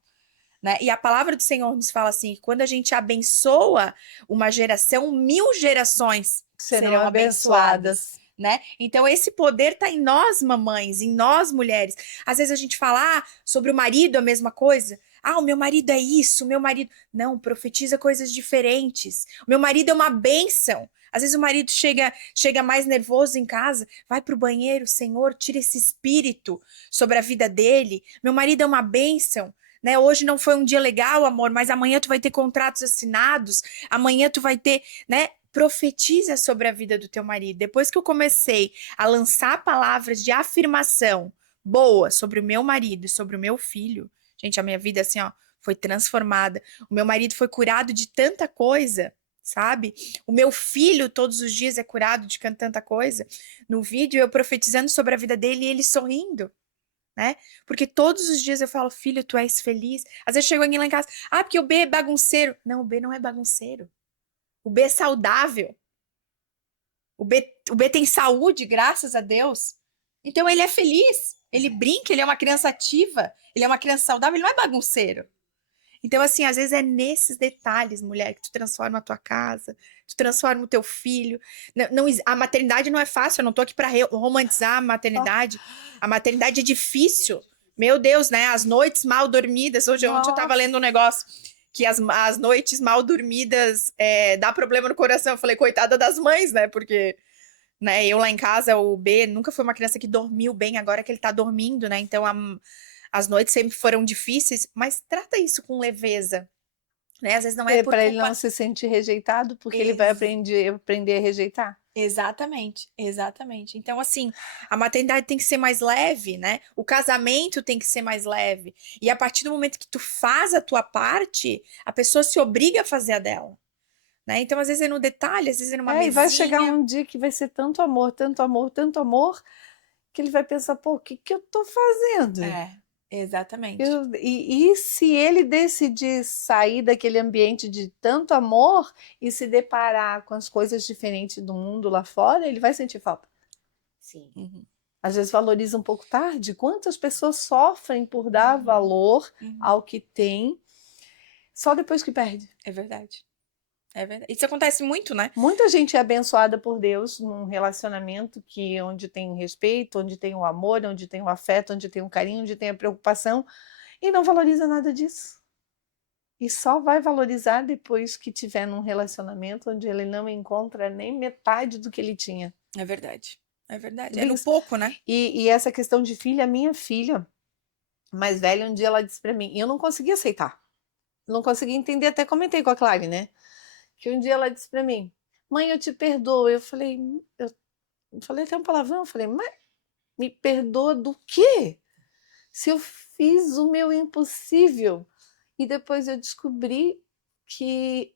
Né? E a palavra do Senhor nos fala assim: que quando a gente abençoa uma geração, 1000 gerações Serão serão abençoadas. abençoadas. Né? Então esse poder está em nós, mamães, em nós, mulheres. Às vezes a gente fala sobre o marido, a mesma coisa. O meu marido é isso, o meu marido... Não, profetiza coisas diferentes. O meu marido é uma bênção. Às vezes o marido chega mais nervoso em casa, vai para o banheiro: Senhor, tira esse espírito sobre a vida dele. Meu marido é uma bênção. Né? Hoje não foi um dia legal, amor, mas amanhã tu vai ter contratos assinados, amanhã tu vai ter, né? Profetiza sobre a vida do teu marido. Depois que eu comecei a lançar palavras de afirmação boa sobre o meu marido e sobre o meu filho, gente, a minha vida, assim, ó, foi transformada. O meu marido foi curado de tanta coisa, sabe? O meu filho todos os dias é curado de tanta coisa. No vídeo eu profetizando sobre a vida dele e ele sorrindo. Né? Porque todos os dias eu falo: filho, tu és feliz. Às vezes chego aqui lá em casa: porque o B é bagunceiro. Não, o B não é bagunceiro. O B é saudável. O B tem saúde, graças a Deus. Então ele é feliz. Ele brinca, ele é uma criança ativa, ele é uma criança saudável, ele não é bagunceiro. Então, assim, às vezes é nesses detalhes, mulher, que tu transforma a tua casa, tu transforma o teu filho. A maternidade não é fácil, eu não tô aqui para romantizar a maternidade. A maternidade é difícil. Meu Deus, né? As noites mal dormidas. Ontem eu tava lendo um negócio que as noites mal dormidas dá problema no coração. Eu falei: coitada das mães, né? Porque, né, eu lá em casa, o B nunca foi uma criança que dormiu bem, agora que ele tá dormindo, né? Então, as noites sempre foram difíceis, mas trata isso com leveza, né? Às vezes não é por Para ele culpa... não se sentir rejeitado, porque ele vai aprender a rejeitar. Exatamente, exatamente. Então, assim, a maternidade tem que ser mais leve, né? O casamento tem que ser mais leve. E a partir do momento que tu faz a tua parte, a pessoa se obriga a fazer a dela, né? Então, às vezes é no detalhe, às vezes é numa E vai chegar mesinha. um dia que vai ser tanto amor, tanto amor, tanto amor, que ele vai pensar: pô, o que eu tô fazendo? Exatamente. E se ele decidir sair daquele ambiente de tanto amor e se deparar com as coisas diferentes do mundo lá fora, ele vai sentir falta. Sim. Uhum. Às vezes valoriza um pouco tarde. Quantas pessoas sofrem por dar valor ao que tem só depois que perde? É verdade. É verdade. Isso acontece muito, né? Muita gente é abençoada por Deus num relacionamento onde tem respeito, onde tem o amor, onde tem o afeto, onde tem o carinho, onde tem a preocupação, e não valoriza nada disso. E só vai valorizar depois que tiver num relacionamento onde ele não encontra nem metade do que ele tinha. É verdade. É verdade. É Bem, no pouco, né? E essa questão de filha, a minha filha mais velha, um dia ela disse para mim, e eu não conseguia aceitar. Não conseguia entender, até comentei com a Clary, né? Que um dia ela disse para mim: mãe, eu te perdoo. Eu falei até um palavrão, eu falei: mas me perdoa do quê? se eu fiz o meu impossível? E depois eu descobri que,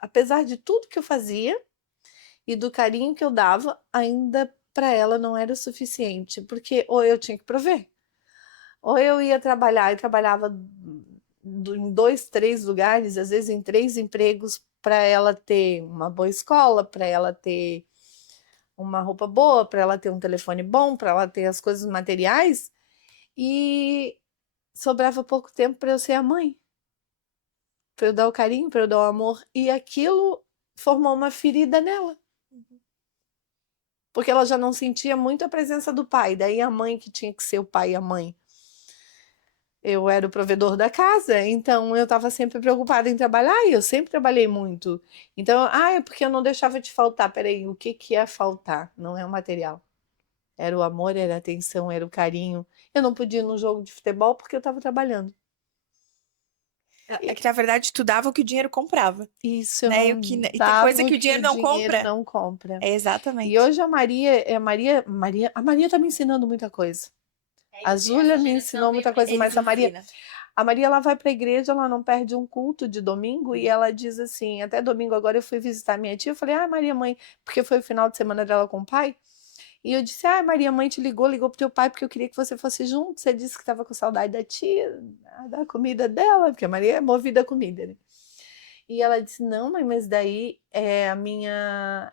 apesar de tudo que eu fazia e do carinho que eu dava, ainda para ela não era o suficiente, porque ou eu tinha que prover, ou eu ia trabalhar e trabalhava em 2, 3 lugares, às vezes em 3 empregos, para ela ter uma boa escola, para ela ter uma roupa boa, para ela ter um telefone bom, para ela ter as coisas materiais, e sobrava pouco tempo para eu ser a mãe, para eu dar o carinho, para eu dar o amor, e aquilo formou uma ferida nela. Porque ela já não sentia muito a presença do pai, daí a mãe que tinha que ser o pai e a mãe. Eu era o provedor da casa, então eu estava sempre preocupada em trabalhar e eu sempre trabalhei muito. Então, é porque eu não deixava de faltar. Peraí, o que que é faltar? Não é o material. Era o amor, era a atenção, era o carinho. Eu não podia ir num jogo de futebol porque eu estava trabalhando. É que, na verdade, tu dava o que o dinheiro comprava, Isso eu né? não E tem dava coisa que o o que dinheiro o não dinheiro compra. não compra. É E exatamente. hoje a Maria tá me ensinando muita coisa. A Júlia me ensinou muita coisa, mas a Maria ela vai para a igreja, ela não perde um culto de domingo e ela diz assim, até domingo agora eu fui visitar minha tia, eu falei, Maria mãe, porque foi o final de semana dela com o pai, e eu disse, Maria mãe te ligou pro teu pai porque eu queria que você fosse junto, você disse que estava com saudade da tia, da comida dela, porque a Maria é movida a comida, né? E ela disse, não, mãe, mas daí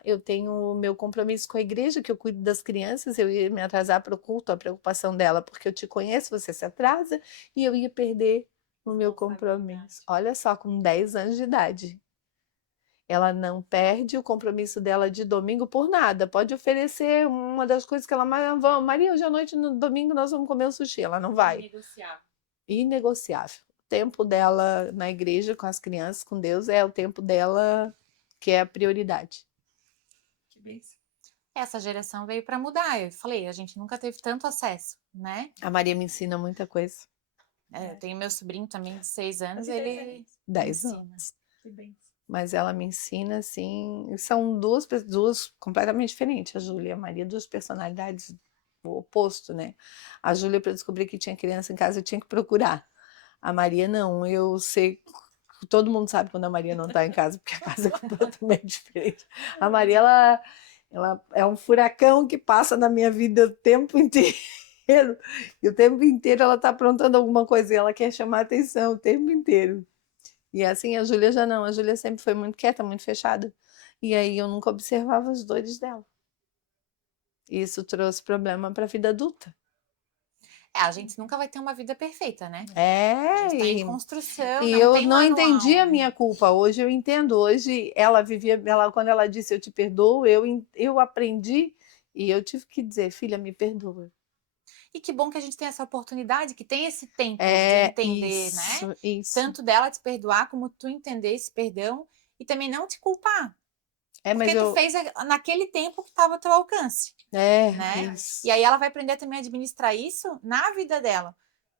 eu tenho o meu compromisso com a igreja, que eu cuido das crianças, eu ia me atrasar para o culto, a preocupação dela, porque eu te conheço, você se atrasa, e eu ia perder o meu compromisso. Olha só, com 10 anos de idade. Ela não perde o compromisso dela de domingo por nada. Pode oferecer uma das coisas que ela mais... Maria, hoje à noite, no domingo, nós vamos comer um sushi. Ela não vai. Negociável. Inegociável. O tempo dela na igreja com as crianças, com Deus, é o tempo dela que é a prioridade. Que bênção. Essa geração veio para mudar. Eu falei, a gente nunca teve tanto acesso, né? A Maria me ensina muita coisa. Eu tenho meu sobrinho também de 6 anos, ele 10 ensina. anos. Que bênção. Mas ela me ensina, assim... São duas completamente diferentes, a Júlia e a Maria, duas personalidades o oposto, né? A Júlia, para descobrir que tinha criança em casa, eu tinha que procurar. A Maria, não. Eu sei... Todo mundo sabe quando a Maria não está em casa, porque a casa é completamente diferente. A Maria, ela é um furacão que passa na minha vida o tempo inteiro. E o tempo inteiro ela está aprontando alguma coisa e ela quer chamar a atenção o tempo inteiro. E assim, a Júlia já não. A Júlia sempre foi muito quieta, muito fechada. E aí eu nunca observava as dores dela. E isso trouxe problema para a vida adulta. A gente nunca vai ter uma vida perfeita, né? A É, gente tá em construção, e não eu tem não manual, entendi a né? minha culpa. Hoje eu entendo. Hoje quando ela disse eu te perdoo, eu aprendi e eu tive que dizer, filha, me perdoa. E que bom que a gente tem essa oportunidade, que tem esse tempo de entender, né? Isso. Tanto dela te perdoar, como tu entender esse perdão e também não te culpar. Porque tu fez naquele tempo que estava ao teu alcance. Né? Isso. E aí ela vai aprender também a administrar isso na vida dela.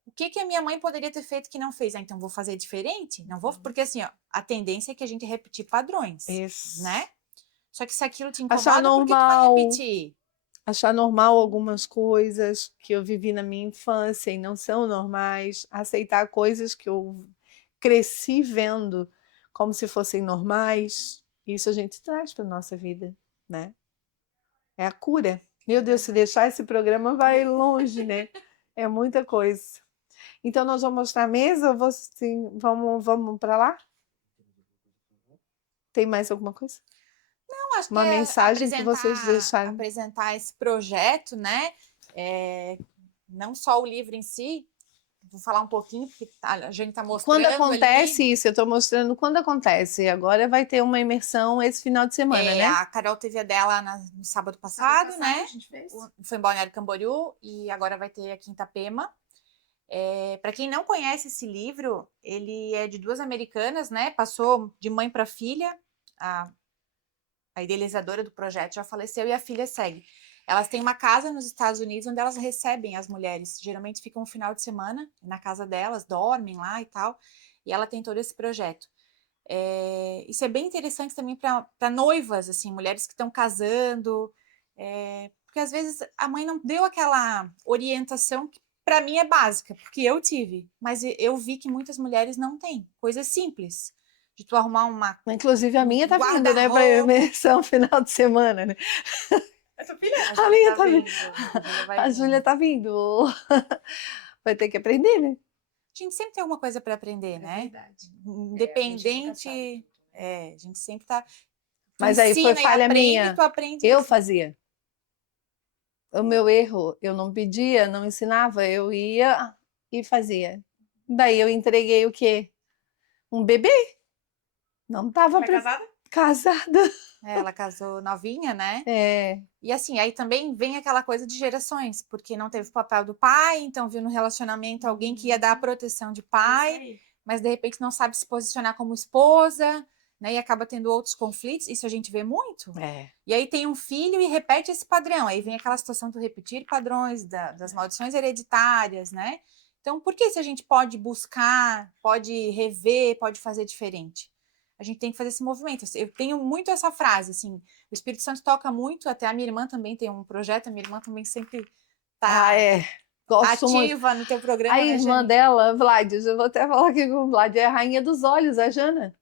O que a minha mãe poderia ter feito que não fez? Então vou fazer diferente? Não vou, porque assim, ó, a tendência é que a gente repetir padrões, Isso. né? Só que se aquilo te Achar incomoda, por que tu vai repetir? Achar normal algumas coisas que eu vivi na minha infância e não são normais, aceitar coisas que eu cresci vendo como se fossem normais, isso a gente traz para nossa vida, né? É a cura. Meu Deus, se deixar esse programa vai longe, né? É muita coisa. Então nós vamos mostrar a mesa, vamos para lá? Tem mais alguma coisa? Não, acho Uma que mensagem que vocês deixaram. apresentar esse projeto, né? Não só o livro em si, vou falar um pouquinho, porque a gente está mostrando. Quando acontece ali, isso, eu estou mostrando quando acontece. Agora vai ter uma imersão esse final de semana, né? A Carol teve a dela no sábado passado, né? A gente fez. Foi em Balneário Camboriú e agora vai ter aqui em Itapema. Para quem não conhece esse livro, ele é de duas americanas, né? Passou de mãe para filha. A idealizadora do projeto já faleceu e a filha segue. Elas têm uma casa nos Estados Unidos onde elas recebem as mulheres. Geralmente ficam um final de semana na casa delas, dormem lá e tal. E ela tem todo esse projeto. Isso é bem interessante também para noivas, assim, mulheres que estão casando. Porque às vezes a mãe não deu aquela orientação para mim é básica, porque eu tive, mas eu vi que muitas mulheres não têm. Coisas simples, de tu arrumar uma Inclusive a minha tá vindo, né, para guarda-roupa. imersão final de semana, né? A tua filha? A minha tá vindo. A Júlia tá vindo. Vai ter que aprender, né? A gente sempre tem alguma coisa para aprender, né? verdade. Independente, a gente sempre tá. Mas aí foi ensina e falha aprende, minha. tu aprende. Eu fazia. O meu erro, eu não pedia, não ensinava, eu ia e fazia. Daí eu entreguei o quê? Um bebê. Não estava Ela é casada? casada. Ela casou novinha, né? É, E assim, aí também vem aquela coisa de gerações, porque não teve o papel do pai, então viu no relacionamento alguém que ia dar a proteção de pai, mas de repente não sabe se posicionar como esposa, né? E acaba tendo outros conflitos. Isso a gente vê muito. é. E aí tem um filho e repete esse padrão. Aí vem aquela situação do repetir padrões, das maldições hereditárias, né? Então, por que se a gente pode buscar, pode rever, pode fazer diferente? A gente tem que fazer esse movimento. Eu tenho muito essa frase, assim, o Espírito Santo toca muito, até a minha irmã também tem um projeto, a minha irmã também sempre tá Gosto muito. ativa no teu programa, A né, irmã Jane? dela, Vlad, eu vou até falar aqui com o Vlad, é a rainha dos olhos, a Jana.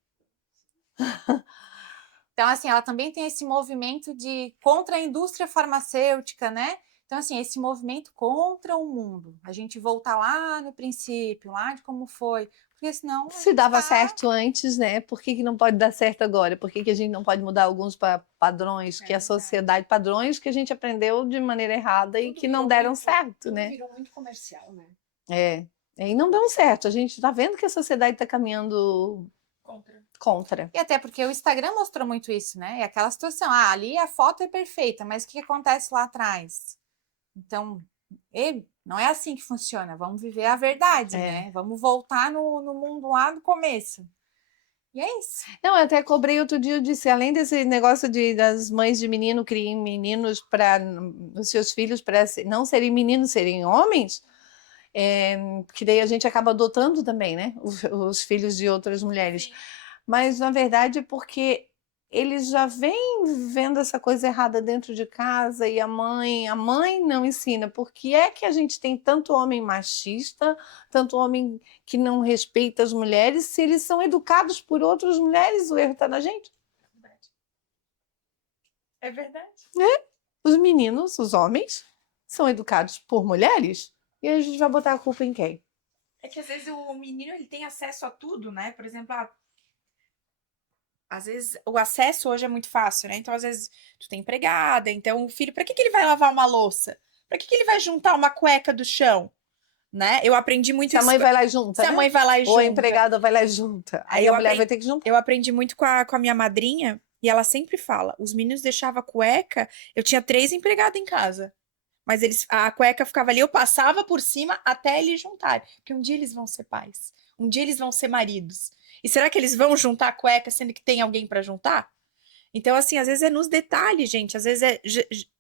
Então, assim, ela também tem esse movimento de contra a indústria farmacêutica, né? Então, assim, esse movimento contra o mundo. A gente voltar lá no princípio, lá de como foi. Porque senão. Se dava certo antes, né? Por que que não pode dar certo agora? Por que que a gente não pode mudar alguos padrões que a sociedade, padrões que a gente aprendeu de maneira errada e que não deram certo, né? Virou muito comercial, né? E não dão certo. A gente está vendo que a sociedade está caminhando contra. E até porque o Instagram mostrou muito isso, né? É aquela situação, ali a foto é perfeita, mas o que acontece lá atrás? Então, não é assim que funciona. Vamos viver a verdade, né? Vamos voltar no mundo lá do começo. E é isso. Não, eu até cobrei outro dia, eu disse, além desse negócio das mães de menino criem meninos para os seus filhos para não serem meninos, serem homens, porque daí a gente acaba adotando também, né? Os filhos de outras mulheres. Sim. Mas, na verdade, porque eles já vêm vendo essa coisa errada dentro de casa e a mãe não ensina. Por que é que a gente tem tanto homem machista, tanto homem que não respeita as mulheres, se eles são educados por outras mulheres? O erro está na gente. É verdade. Os meninos, os homens, são educados por mulheres e a gente vai botar a culpa em quem? É que às vezes o menino ele tem acesso a tudo, né? Por exemplo, às vezes o acesso hoje é muito fácil, né? Então, às vezes, tu tem empregada, então o filho, pra que ele vai lavar uma louça? Pra que ele vai juntar uma cueca do chão? Né? Eu aprendi muito isso. Se a mãe vai lá e junta, Se a mãe vai lá e junta. Ou a empregada vai lá e junta. Aí a mulher vai ter que juntar. Eu aprendi muito com a minha madrinha, e ela sempre fala, os meninos deixavam a cueca, eu tinha 3 empregados em casa. Mas a cueca ficava ali, eu passava por cima até eles juntarem. Porque um dia eles vão ser pais. Um dia eles vão ser maridos. E será que eles vão juntar a cueca sendo que tem alguém para juntar? Então, assim, às vezes é nos detalhes, gente. Às vezes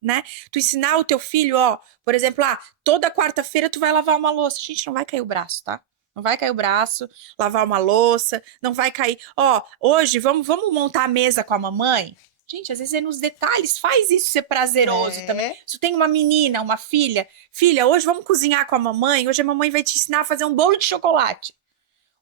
né? Tu ensinar o teu filho, por exemplo, toda quarta-feira tu vai lavar uma louça. Gente, não vai cair o braço, tá? Não vai cair o braço, lavar uma louça, não vai cair. Hoje vamos montar a mesa com a mamãe? Gente, às vezes é nos detalhes, faz isso ser prazeroso também. Se tu tem uma menina, uma filha, hoje vamos cozinhar com a mamãe, hoje a mamãe vai te ensinar a fazer um bolo de chocolate.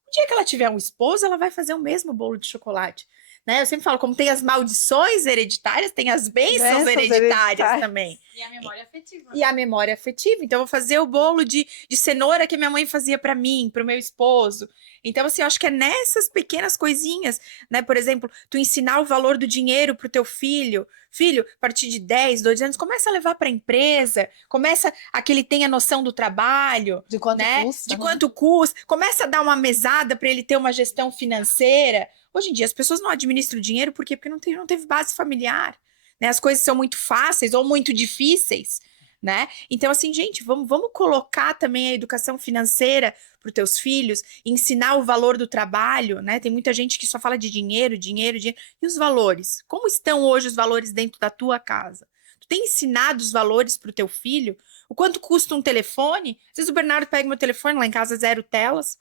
O dia que ela tiver um esposo, ela vai fazer o mesmo bolo de chocolate. Né? Eu sempre falo, como tem as maldições hereditárias, tem as bênçãos hereditárias também. E a memória afetiva. E a memória afetiva. Então, eu vou fazer o bolo de cenoura que minha mãe fazia para mim, para o meu esposo. Então, assim, eu acho que é nessas pequenas coisinhas, né? Por exemplo, tu ensinar o valor do dinheiro pro teu filho. Filho, a partir de 10, 12 anos, começa a levar para a empresa, começa a que ele tenha noção do trabalho. De quanto custa. De quanto custa. Começa a dar uma mesada para ele ter uma gestão financeira. Hoje em dia, as pessoas não administram o dinheiro, por quê? Porque não teve base familiar, né? As coisas são muito fáceis ou muito difíceis, né? Então, assim, gente, vamos colocar também a educação financeira para os teus filhos, ensinar o valor do trabalho, né? Tem muita gente que só fala de dinheiro. E os valores? Como estão hoje os valores dentro da tua casa? Tu tem ensinado os valores para o teu filho? O quanto custa um telefone? Às vezes o Bernardo pega meu telefone, lá em casa 0 telas.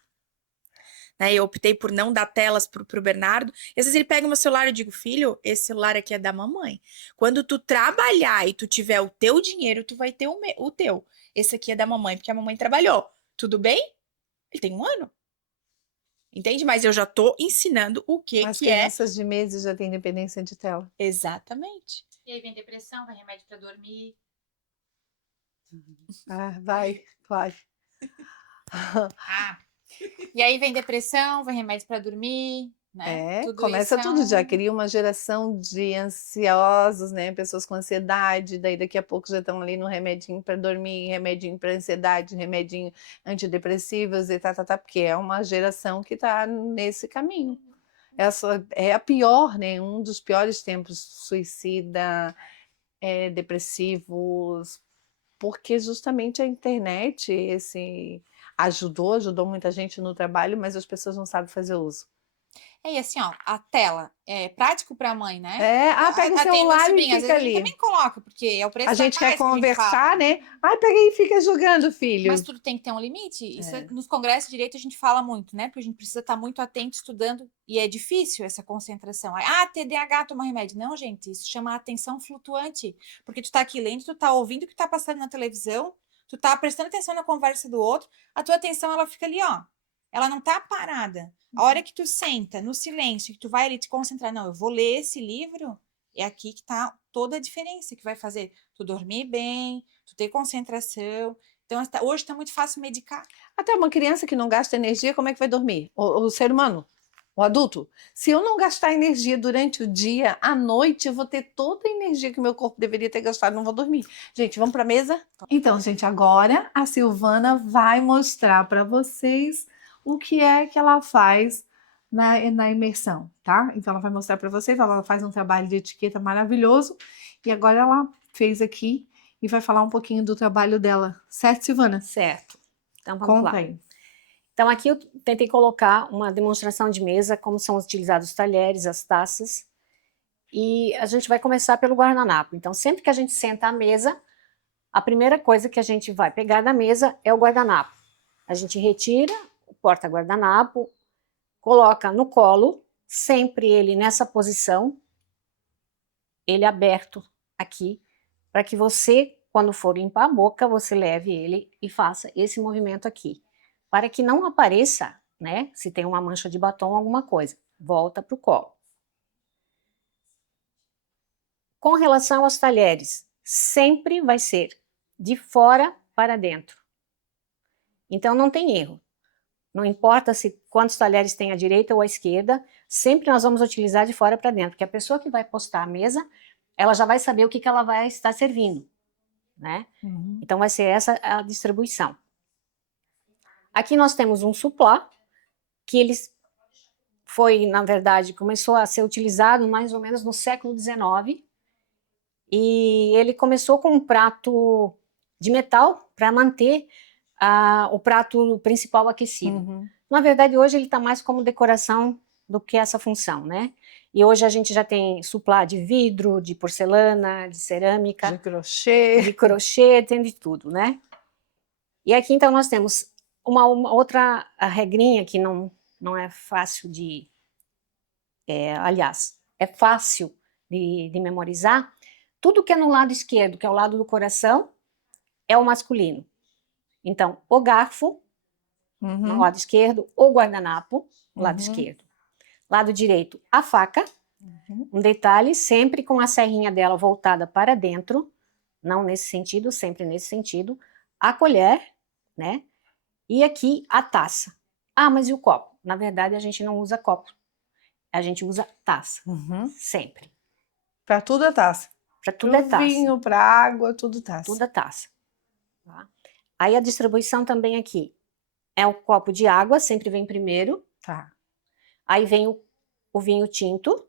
Né, eu optei por não dar telas pro Bernardo. E às vezes ele pega o meu celular e eu digo, filho, esse celular aqui é da mamãe. Quando tu trabalhar e tu tiver o teu dinheiro, tu vai ter o teu. esse aqui é da mamãe, porque a mamãe trabalhou. Tudo bem? Ele tem 1 ano. Entende? Mas eu já tô ensinando o que As que é. crianças de meses já têm dependência de tela. Exatamente. E aí vem depressão, vem remédio para dormir. Ah, vai, Cláudia. Ah, e aí vem depressão, vem remédio para dormir, né? Tudo Começa isso tudo já, cria uma geração de ansiosos, né? Pessoas com ansiedade, daí daqui a pouco já estão ali no remedinho para dormir, remedinho para ansiedade, remedinho antidepressivos e tá, porque é uma geração que está nesse caminho. Essa é a pior, né? Um dos piores tempos, suicida, depressivos, porque justamente a internet ajudou muita gente no trabalho, mas as pessoas não sabem fazer uso. E assim, ó, a tela é prático para a mãe, né? Pega o Tem meu celular e sobrinho, às fica vezes ele ali. também coloca, porque é o preço A da gente quer paz que a gente conversar, fala. né? Pega aí e fica jogando, filho. Mas tudo tem que ter um limite. Isso nos congressos de direito a gente fala muito, né? Porque a gente precisa estar muito atento, estudando, e é difícil essa concentração. TDAH, toma remédio. Não, gente, isso chama atenção flutuante. Porque tu tá aqui lendo, tu tá ouvindo o que tá passando na televisão, tu tá prestando atenção na conversa do outro, a tua atenção, ela fica ali, ó. Ela não tá parada. A hora que tu senta no silêncio, que tu vai ali te concentrar, não, eu vou ler esse livro, é aqui que tá toda a diferença que vai fazer tu dormir bem, tu ter concentração. Então, hoje tá muito fácil medicar. Até uma criança que não gasta energia, como é que vai dormir? O ser humano, o adulto. Se eu não gastar energia durante o dia, à noite eu vou ter toda a energia que o meu corpo deveria ter gastado, não vou dormir. Gente, vamos para a mesa? Então, gente, agora a Silvana vai mostrar para vocês o que é que ela faz na imersão, tá? Então, ela vai mostrar para vocês, ela faz um trabalho de etiqueta maravilhoso e agora ela fez aqui e vai falar um pouquinho do trabalho dela. Certo, Silvana? Certo. Então vamos Conta lá. aí. Então aqui eu tentei colocar uma demonstração de mesa, como são utilizados os talheres, as taças, e a gente vai começar pelo guardanapo. Então sempre que a gente senta à mesa, a primeira coisa que a gente vai pegar da mesa é o guardanapo. A gente retira o porta-guardanapo, coloca no colo, sempre ele nessa posição, ele aberto aqui, para que você, quando for limpar a boca, você leve ele e faça esse movimento aqui, para que não apareça, né, se tem uma mancha de batom, alguma coisa. Volta para o colo. Com relação aos talheres, sempre vai ser de fora para dentro. Então não tem erro. Não importa quantos talheres tem à direita ou à esquerda, sempre nós vamos utilizar de fora para dentro, porque a pessoa que vai postar a mesa, ela já vai saber o que ela vai estar servindo, né? Então vai ser essa a distribuição. Aqui nós temos um suplá, que na verdade, começou a ser utilizado mais ou menos no século XIX, e ele começou com um prato de metal para manter o prato principal aquecido. Na verdade, hoje ele está mais como decoração do que essa função, né? E hoje a gente já tem suplá de vidro, de porcelana, de cerâmica, de crochê, tem de tudo, né? E aqui então nós temos uma outra regrinha que não é fácil aliás, é fácil de memorizar. Tudo que é no lado esquerdo, que é o lado do coração, é o masculino. Então, o garfo, no lado esquerdo, o guardanapo, no lado esquerdo. Lado direito, a faca. Um detalhe, sempre com a serrinha dela voltada para dentro, não nesse sentido, sempre nesse sentido. A colher, né? E aqui a taça. Mas e o copo? Na verdade, a gente não usa copo. A gente usa taça, sempre. Para tudo é taça. Para tudo é taça. Para vinho, para água, tudo taça. Tudo é taça. Tá? Aí a distribuição também aqui. É o copo de água, sempre vem primeiro. Tá. Aí vem o vinho tinto,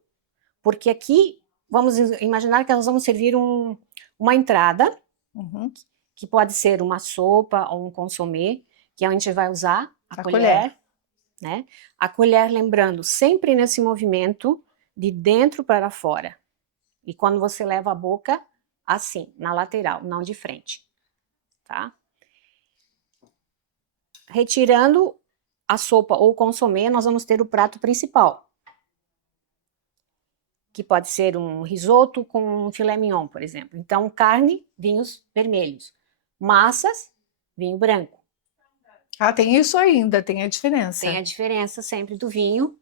porque aqui, vamos imaginar que nós vamos servir uma entrada, que pode ser uma sopa ou um consomê, que a gente vai usar a colher, né? A colher, lembrando, sempre nesse movimento de dentro para fora. E quando você leva a boca, assim, na lateral, não de frente. Tá? Retirando a sopa ou consomê, nós vamos ter o prato principal, que pode ser um risoto com um filé mignon, por exemplo. Então, carne, vinhos vermelhos. Massas, vinho branco. Ah, tem isso ainda, tem a diferença. Tem a diferença sempre do vinho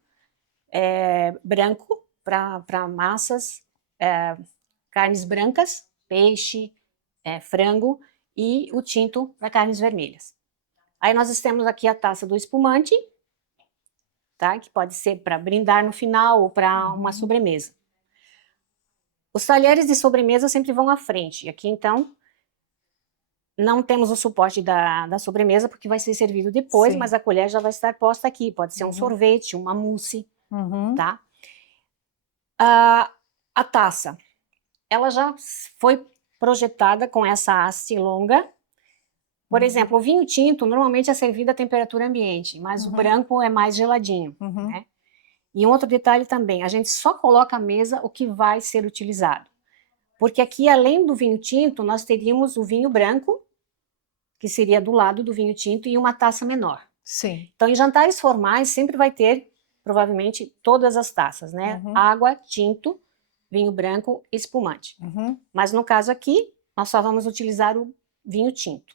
branco para massas, carnes brancas, peixe, frango, e o tinto para carnes vermelhas. Aí nós temos aqui a taça do espumante, tá? Que pode ser para brindar no final ou para uma sobremesa. Os talheres de sobremesa sempre vão à frente. Aqui, então, não temos o suporte da sobremesa, porque vai ser servido depois, Sim. mas a colher já vai estar posta aqui. Pode ser um sorvete, uma mousse, tá? A taça, ela já foi projetada com essa haste longa. Por exemplo, o vinho tinto normalmente é servido a temperatura ambiente, mas o branco é mais geladinho, né? E um outro detalhe também, a gente só coloca à mesa o que vai ser utilizado. Porque aqui, além do vinho tinto, nós teríamos o vinho branco, que seria do lado do vinho tinto, e uma taça menor. Sim. Então, em jantares formais, sempre vai ter, provavelmente, todas as taças, né? Água, tinto, vinho branco e espumante. Mas no caso aqui, nós só vamos utilizar o vinho tinto.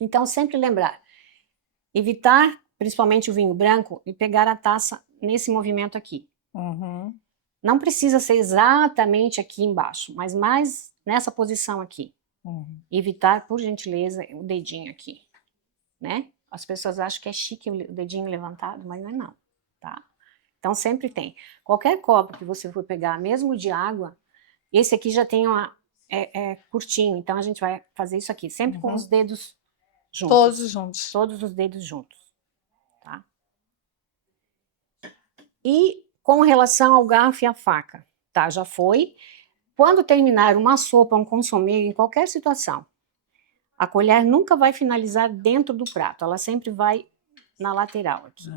Então, sempre lembrar, evitar, principalmente o vinho branco, e pegar a taça nesse movimento aqui. Não precisa ser exatamente aqui embaixo, mas mais nessa posição aqui. Evitar, por gentileza, o dedinho aqui, né? As pessoas acham que é chique o dedinho levantado, mas não é não, tá? Então, sempre tem. Qualquer copo que você for pegar, mesmo de água, esse aqui já tem curtinho, então a gente vai fazer isso aqui, sempre com os dedos juntos. Todos juntos. Todos os dedos juntos, tá? E com relação ao garfo e a faca, tá? Já foi. Quando terminar uma sopa, um consomê, em qualquer situação, a colher nunca vai finalizar dentro do prato, ela sempre vai na lateral aqui,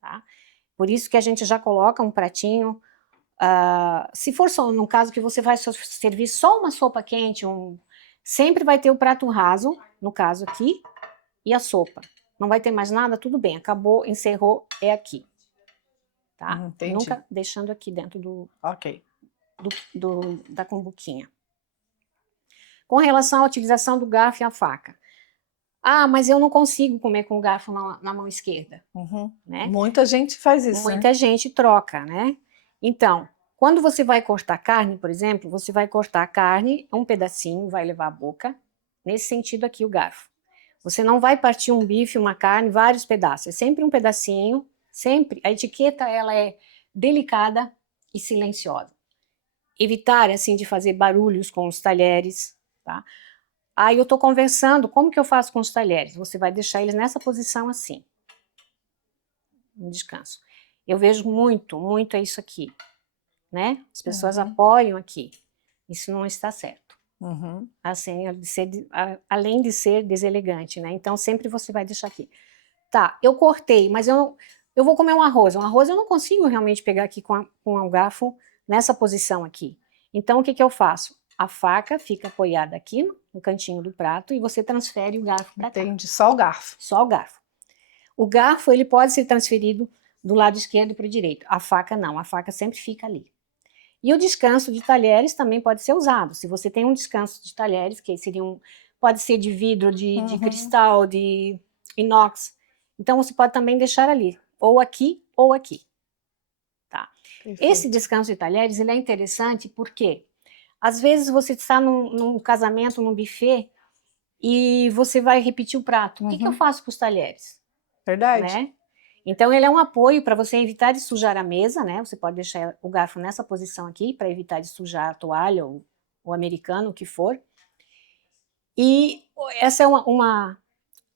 tá? Por isso que a gente já coloca um pratinho. Se for só no caso que você vai servir só uma sopa quente, sempre vai ter o prato raso, no caso aqui, e a sopa. Não vai ter mais nada, tudo bem, acabou, encerrou, é aqui. Tá? Nunca deixando aqui dentro da cumbuquinha. Com relação à utilização do garfo e a faca. Ah, mas eu não consigo comer com o garfo na mão esquerda. Né? Muita gente faz isso, Muita gente troca, né? Então, quando você vai cortar carne, por exemplo, você vai cortar a carne, um pedacinho, vai levar à boca, nesse sentido aqui o garfo. Você não vai partir um bife, uma carne, vários pedaços, é sempre um pedacinho, sempre. A etiqueta, ela é delicada e silenciosa. Evitar, assim, de fazer barulhos com os talheres, tá? Aí eu tô conversando, como que eu faço com os talheres? Você vai deixar eles nessa posição assim, um descanso. Eu vejo muito é isso aqui, né? As pessoas apoiam aqui. Isso não está certo. Assim, além de ser deselegante, né? Então, sempre você vai deixar aqui. Tá, eu cortei, mas eu vou comer um arroz. Um arroz eu não consigo realmente pegar aqui com o garfo nessa posição aqui. Então, o que eu faço? A faca fica apoiada aqui no cantinho do prato e você transfere o garfo para cá. Entende? Só o garfo. Só o garfo. O garfo, ele pode ser transferido do lado esquerdo para o direito. A faca não, a faca sempre fica ali. E o descanso de talheres também pode ser usado. Se você tem um descanso de talheres, que seria pode ser de vidro, de cristal, de inox. Então, você pode também deixar ali, ou aqui, ou aqui. Tá? Esse descanso de talheres, ele é interessante porque, às vezes, você está num casamento, num buffet, e você vai repetir o prato. O que eu faço com os talheres? Verdade. Né? Então, ele é um apoio para você evitar de sujar a mesa, né? Você pode deixar o garfo nessa posição aqui, para evitar de sujar a toalha, ou o americano, o que for. E essa é uma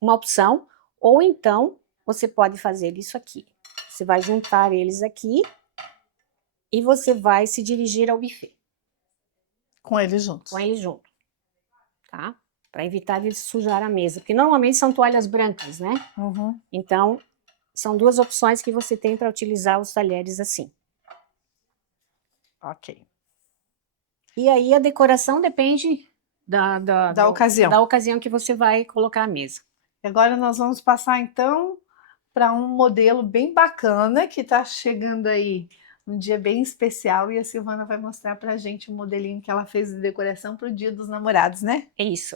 opção. Ou então, você pode fazer isso aqui. Você vai juntar eles aqui e você vai se dirigir ao buffet. Com eles juntos. Com eles juntos, tá? Para evitar de sujar a mesa. Porque normalmente são toalhas brancas, né? Então, são duas opções que você tem para utilizar os talheres assim. Ok. E aí a decoração depende Da ocasião. Da ocasião que você vai colocar a mesa. Agora nós vamos passar, então, para um modelo bem bacana que está chegando aí um dia bem especial e a Silvana vai mostrar para a gente o modelinho que ela fez de decoração para o Dia dos Namorados, né? É isso.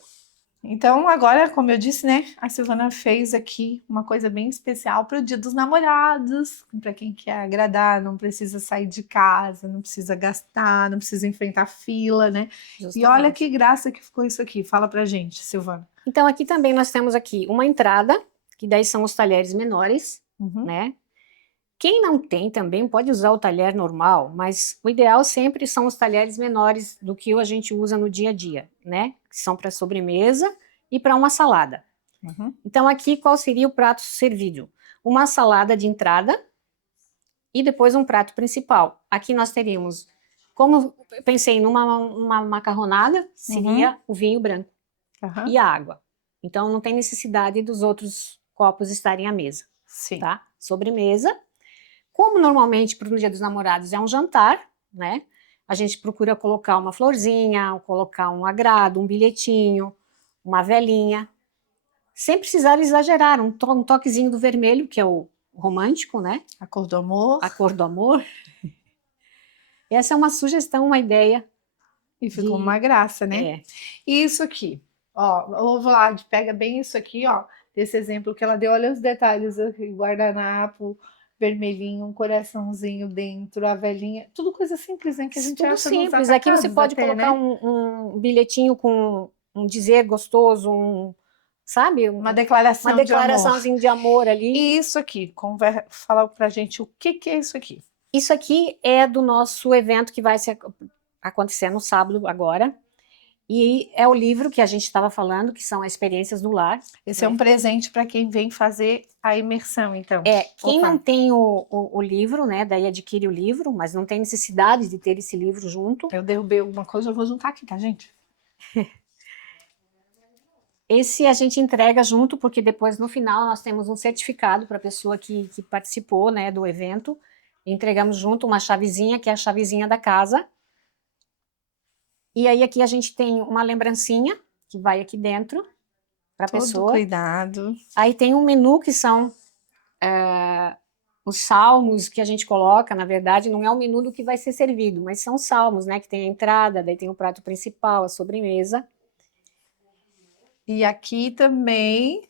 Então, agora, como eu disse, né, a Silvana fez aqui uma coisa bem especial para o Dia dos Namorados, para quem quer agradar, não precisa sair de casa, não precisa gastar, não precisa enfrentar fila, né? E olha Justamente. que graça que ficou isso aqui. Fala pra gente, Silvana. Então, aqui também nós temos aqui uma entrada, que daí são os talheres menores, Uhum. né? Quem não tem também pode usar o talher normal, mas o ideal sempre são os talheres menores do que a gente usa no dia a dia, né? Que são para sobremesa e para uma salada. Uhum. Então, aqui qual seria o prato servido? Uma salada de entrada e depois um prato principal. Aqui nós teríamos, como eu pensei numa macarronada, seria o vinho branco Uhum. e a água. Então, não tem necessidade dos outros copos estarem à mesa, Sim. tá? Sobremesa. Como normalmente para o Dia dos Namorados é um jantar, né? A gente procura colocar uma florzinha, colocar um agrado, um bilhetinho, uma velinha, sem precisar exagerar, um toquezinho do vermelho, que é o romântico, né? A cor do amor. A cor do amor. Essa é uma sugestão, uma ideia. E ficou uma graça, né? É. E isso aqui, ó, eu vou lá, pega bem isso aqui, ó, desse exemplo que ela deu, olha os detalhes aqui, guardanapo, vermelhinho, um coraçãozinho dentro, a velhinha, tudo coisa simples, né, que a gente Tudo acha nos simples. Aqui você atacados pode até, colocar né? um bilhetinho com um dizer gostoso, sabe? Uma declaração Uma de amor. declaraçãozinho de amor ali. E isso aqui, fala pra gente o que é isso aqui. Isso aqui é do nosso evento que vai acontecer no sábado agora. E é o livro que a gente estava falando, que são as experiências do lar. Esse é um presente para quem vem fazer a imersão, então. Quem Opa. não tem o livro, né, daí adquire o livro, mas não tem necessidade de ter esse livro junto. Eu derrubei alguma coisa, eu vou juntar aqui, tá, gente? Esse a gente entrega junto, porque depois, no final, nós temos um certificado para a pessoa que participou, né, do evento. Entregamos junto uma chavezinha, que é a chavezinha da casa. E aí aqui a gente tem uma lembrancinha, que vai aqui dentro, para a pessoa. Cuidado. Aí tem um menu, que são os salmos que a gente coloca, na verdade, não é o menu do que vai ser servido, mas são salmos, né, que tem a entrada, daí tem o prato principal, a sobremesa. E aqui também...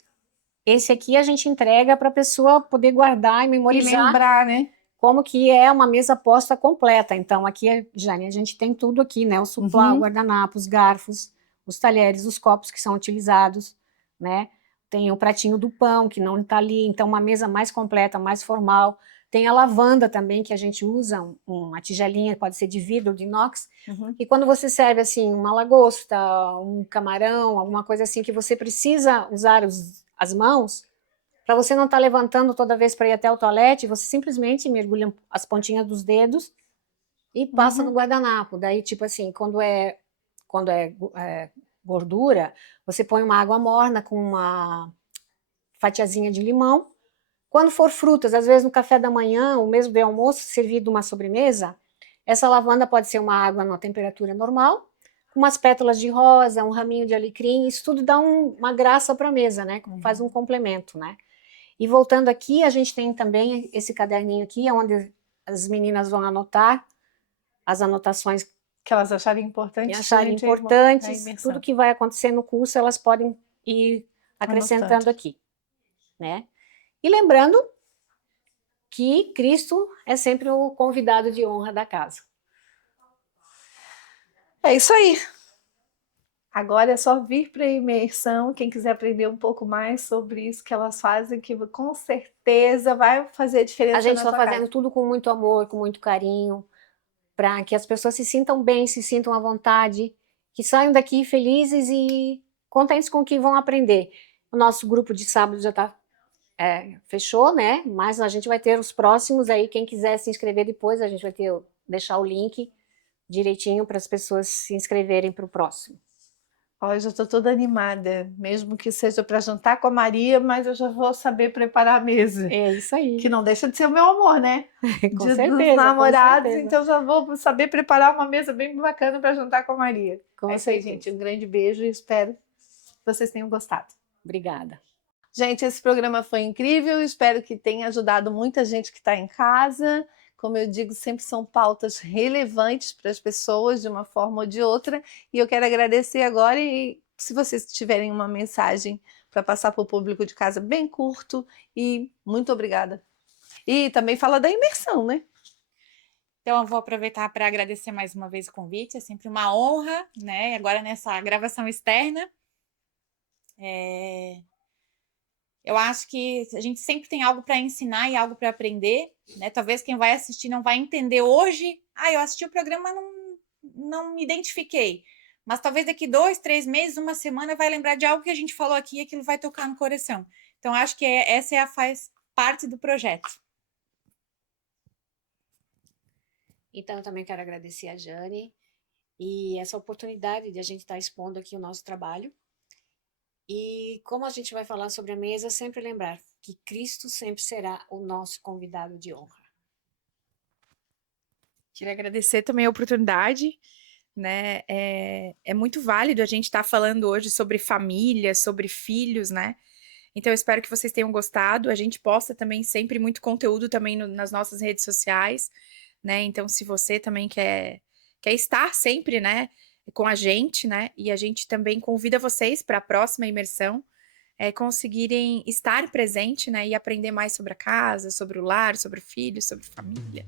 Esse aqui a gente entrega para a pessoa poder guardar e memorizar. E lembrar, né? Como que é uma mesa posta completa. Então, aqui, Jane, a gente tem tudo aqui, né? O suplá, o guardanapo, os garfos, os talheres, os copos que são utilizados, né? Tem o pratinho do pão, que não está ali. Então, uma mesa mais completa, mais formal. Tem a lavanda também, que a gente usa, uma tigelinha, pode ser de vidro ou de inox. E quando você serve, assim, uma lagosta, um camarão, alguma coisa assim, que você precisa usar as mãos, para você não estar levantando toda vez para ir até o toalete, você simplesmente mergulha as pontinhas dos dedos e passa no guardanapo. Daí, tipo assim, quando é gordura, você põe uma água morna com uma fatiazinha de limão. Quando for frutas, às vezes no café da manhã, ou mesmo de almoço, servido uma sobremesa, essa lavanda pode ser uma água na temperatura normal, com umas pétalas de rosa, um raminho de alecrim, isso tudo dá uma graça para a mesa, né? Faz um complemento, né? E voltando aqui, a gente tem também esse caderninho aqui, onde as meninas vão anotar as anotações que elas acharem importantes. Que acharem importantes, tudo que vai acontecer no curso, elas podem ir acrescentando aqui, né? E lembrando que Cristo é sempre o convidado de honra da casa. É isso aí. Agora é só vir para a imersão, quem quiser aprender um pouco mais sobre isso que elas fazem, que com certeza vai fazer a diferença. A gente está fazendo tudo com muito amor, com muito carinho, para que as pessoas se sintam bem, se sintam à vontade, que saiam daqui felizes e contentes com o que vão aprender. O nosso grupo de sábado já está fechou, né? Mas a gente vai ter os próximos aí, quem quiser se inscrever depois, a gente vai deixar o link direitinho para as pessoas se inscreverem para o próximo. Ó, eu já estou toda animada, mesmo que seja para jantar com a Maria, mas eu já vou saber preparar a mesa. É isso aí. Que não deixa de ser o meu amor, né? Com Dia certeza, dos namorados, com certeza. então já vou saber preparar uma mesa bem bacana para jantar com a Maria. Com isso aí, gente. Um grande beijo e espero que vocês tenham gostado. Obrigada. Gente, esse programa foi incrível, espero que tenha ajudado muita gente que está em casa. Como eu digo, sempre são pautas relevantes para as pessoas, de uma forma ou de outra. E eu quero agradecer agora e se vocês tiverem uma mensagem para passar para o público de casa, bem curto, e muito obrigada. E também fala da imersão, né? Então, eu vou aproveitar para agradecer mais uma vez o convite, é sempre uma honra, né? Agora nessa gravação externa. Eu acho que a gente sempre tem algo para ensinar e algo para aprender, né? Talvez quem vai assistir não vai entender hoje. Eu assisti o programa, não me identifiquei. Mas talvez daqui 2, 3 meses, uma semana, vai lembrar de algo que a gente falou aqui e aquilo vai tocar no coração. Então, acho que essa faz parte do projeto. Então, eu também quero agradecer a Jane e essa oportunidade de a gente estar expondo aqui o nosso trabalho. E como a gente vai falar sobre a mesa, sempre lembrar que Cristo sempre será o nosso convidado de honra. Queria agradecer também a oportunidade, né? É muito válido a gente estar falando hoje sobre família, sobre filhos, né? Então, eu espero que vocês tenham gostado. A gente posta também sempre muito conteúdo também nas nossas redes sociais, né? Então, se você também quer estar sempre, né, com a gente, né? E a gente também convida vocês para a próxima imersão, conseguirem estar presente, né? E aprender mais sobre a casa, sobre o lar, sobre o filho, sobre família.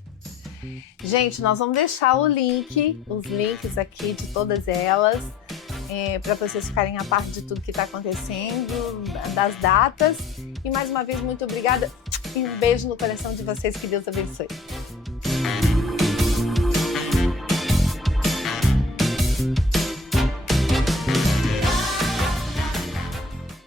Gente, nós vamos deixar os links aqui de todas elas, para vocês ficarem a par de tudo que está acontecendo, das datas. E mais uma vez, muito obrigada e um beijo no coração de vocês, que Deus abençoe.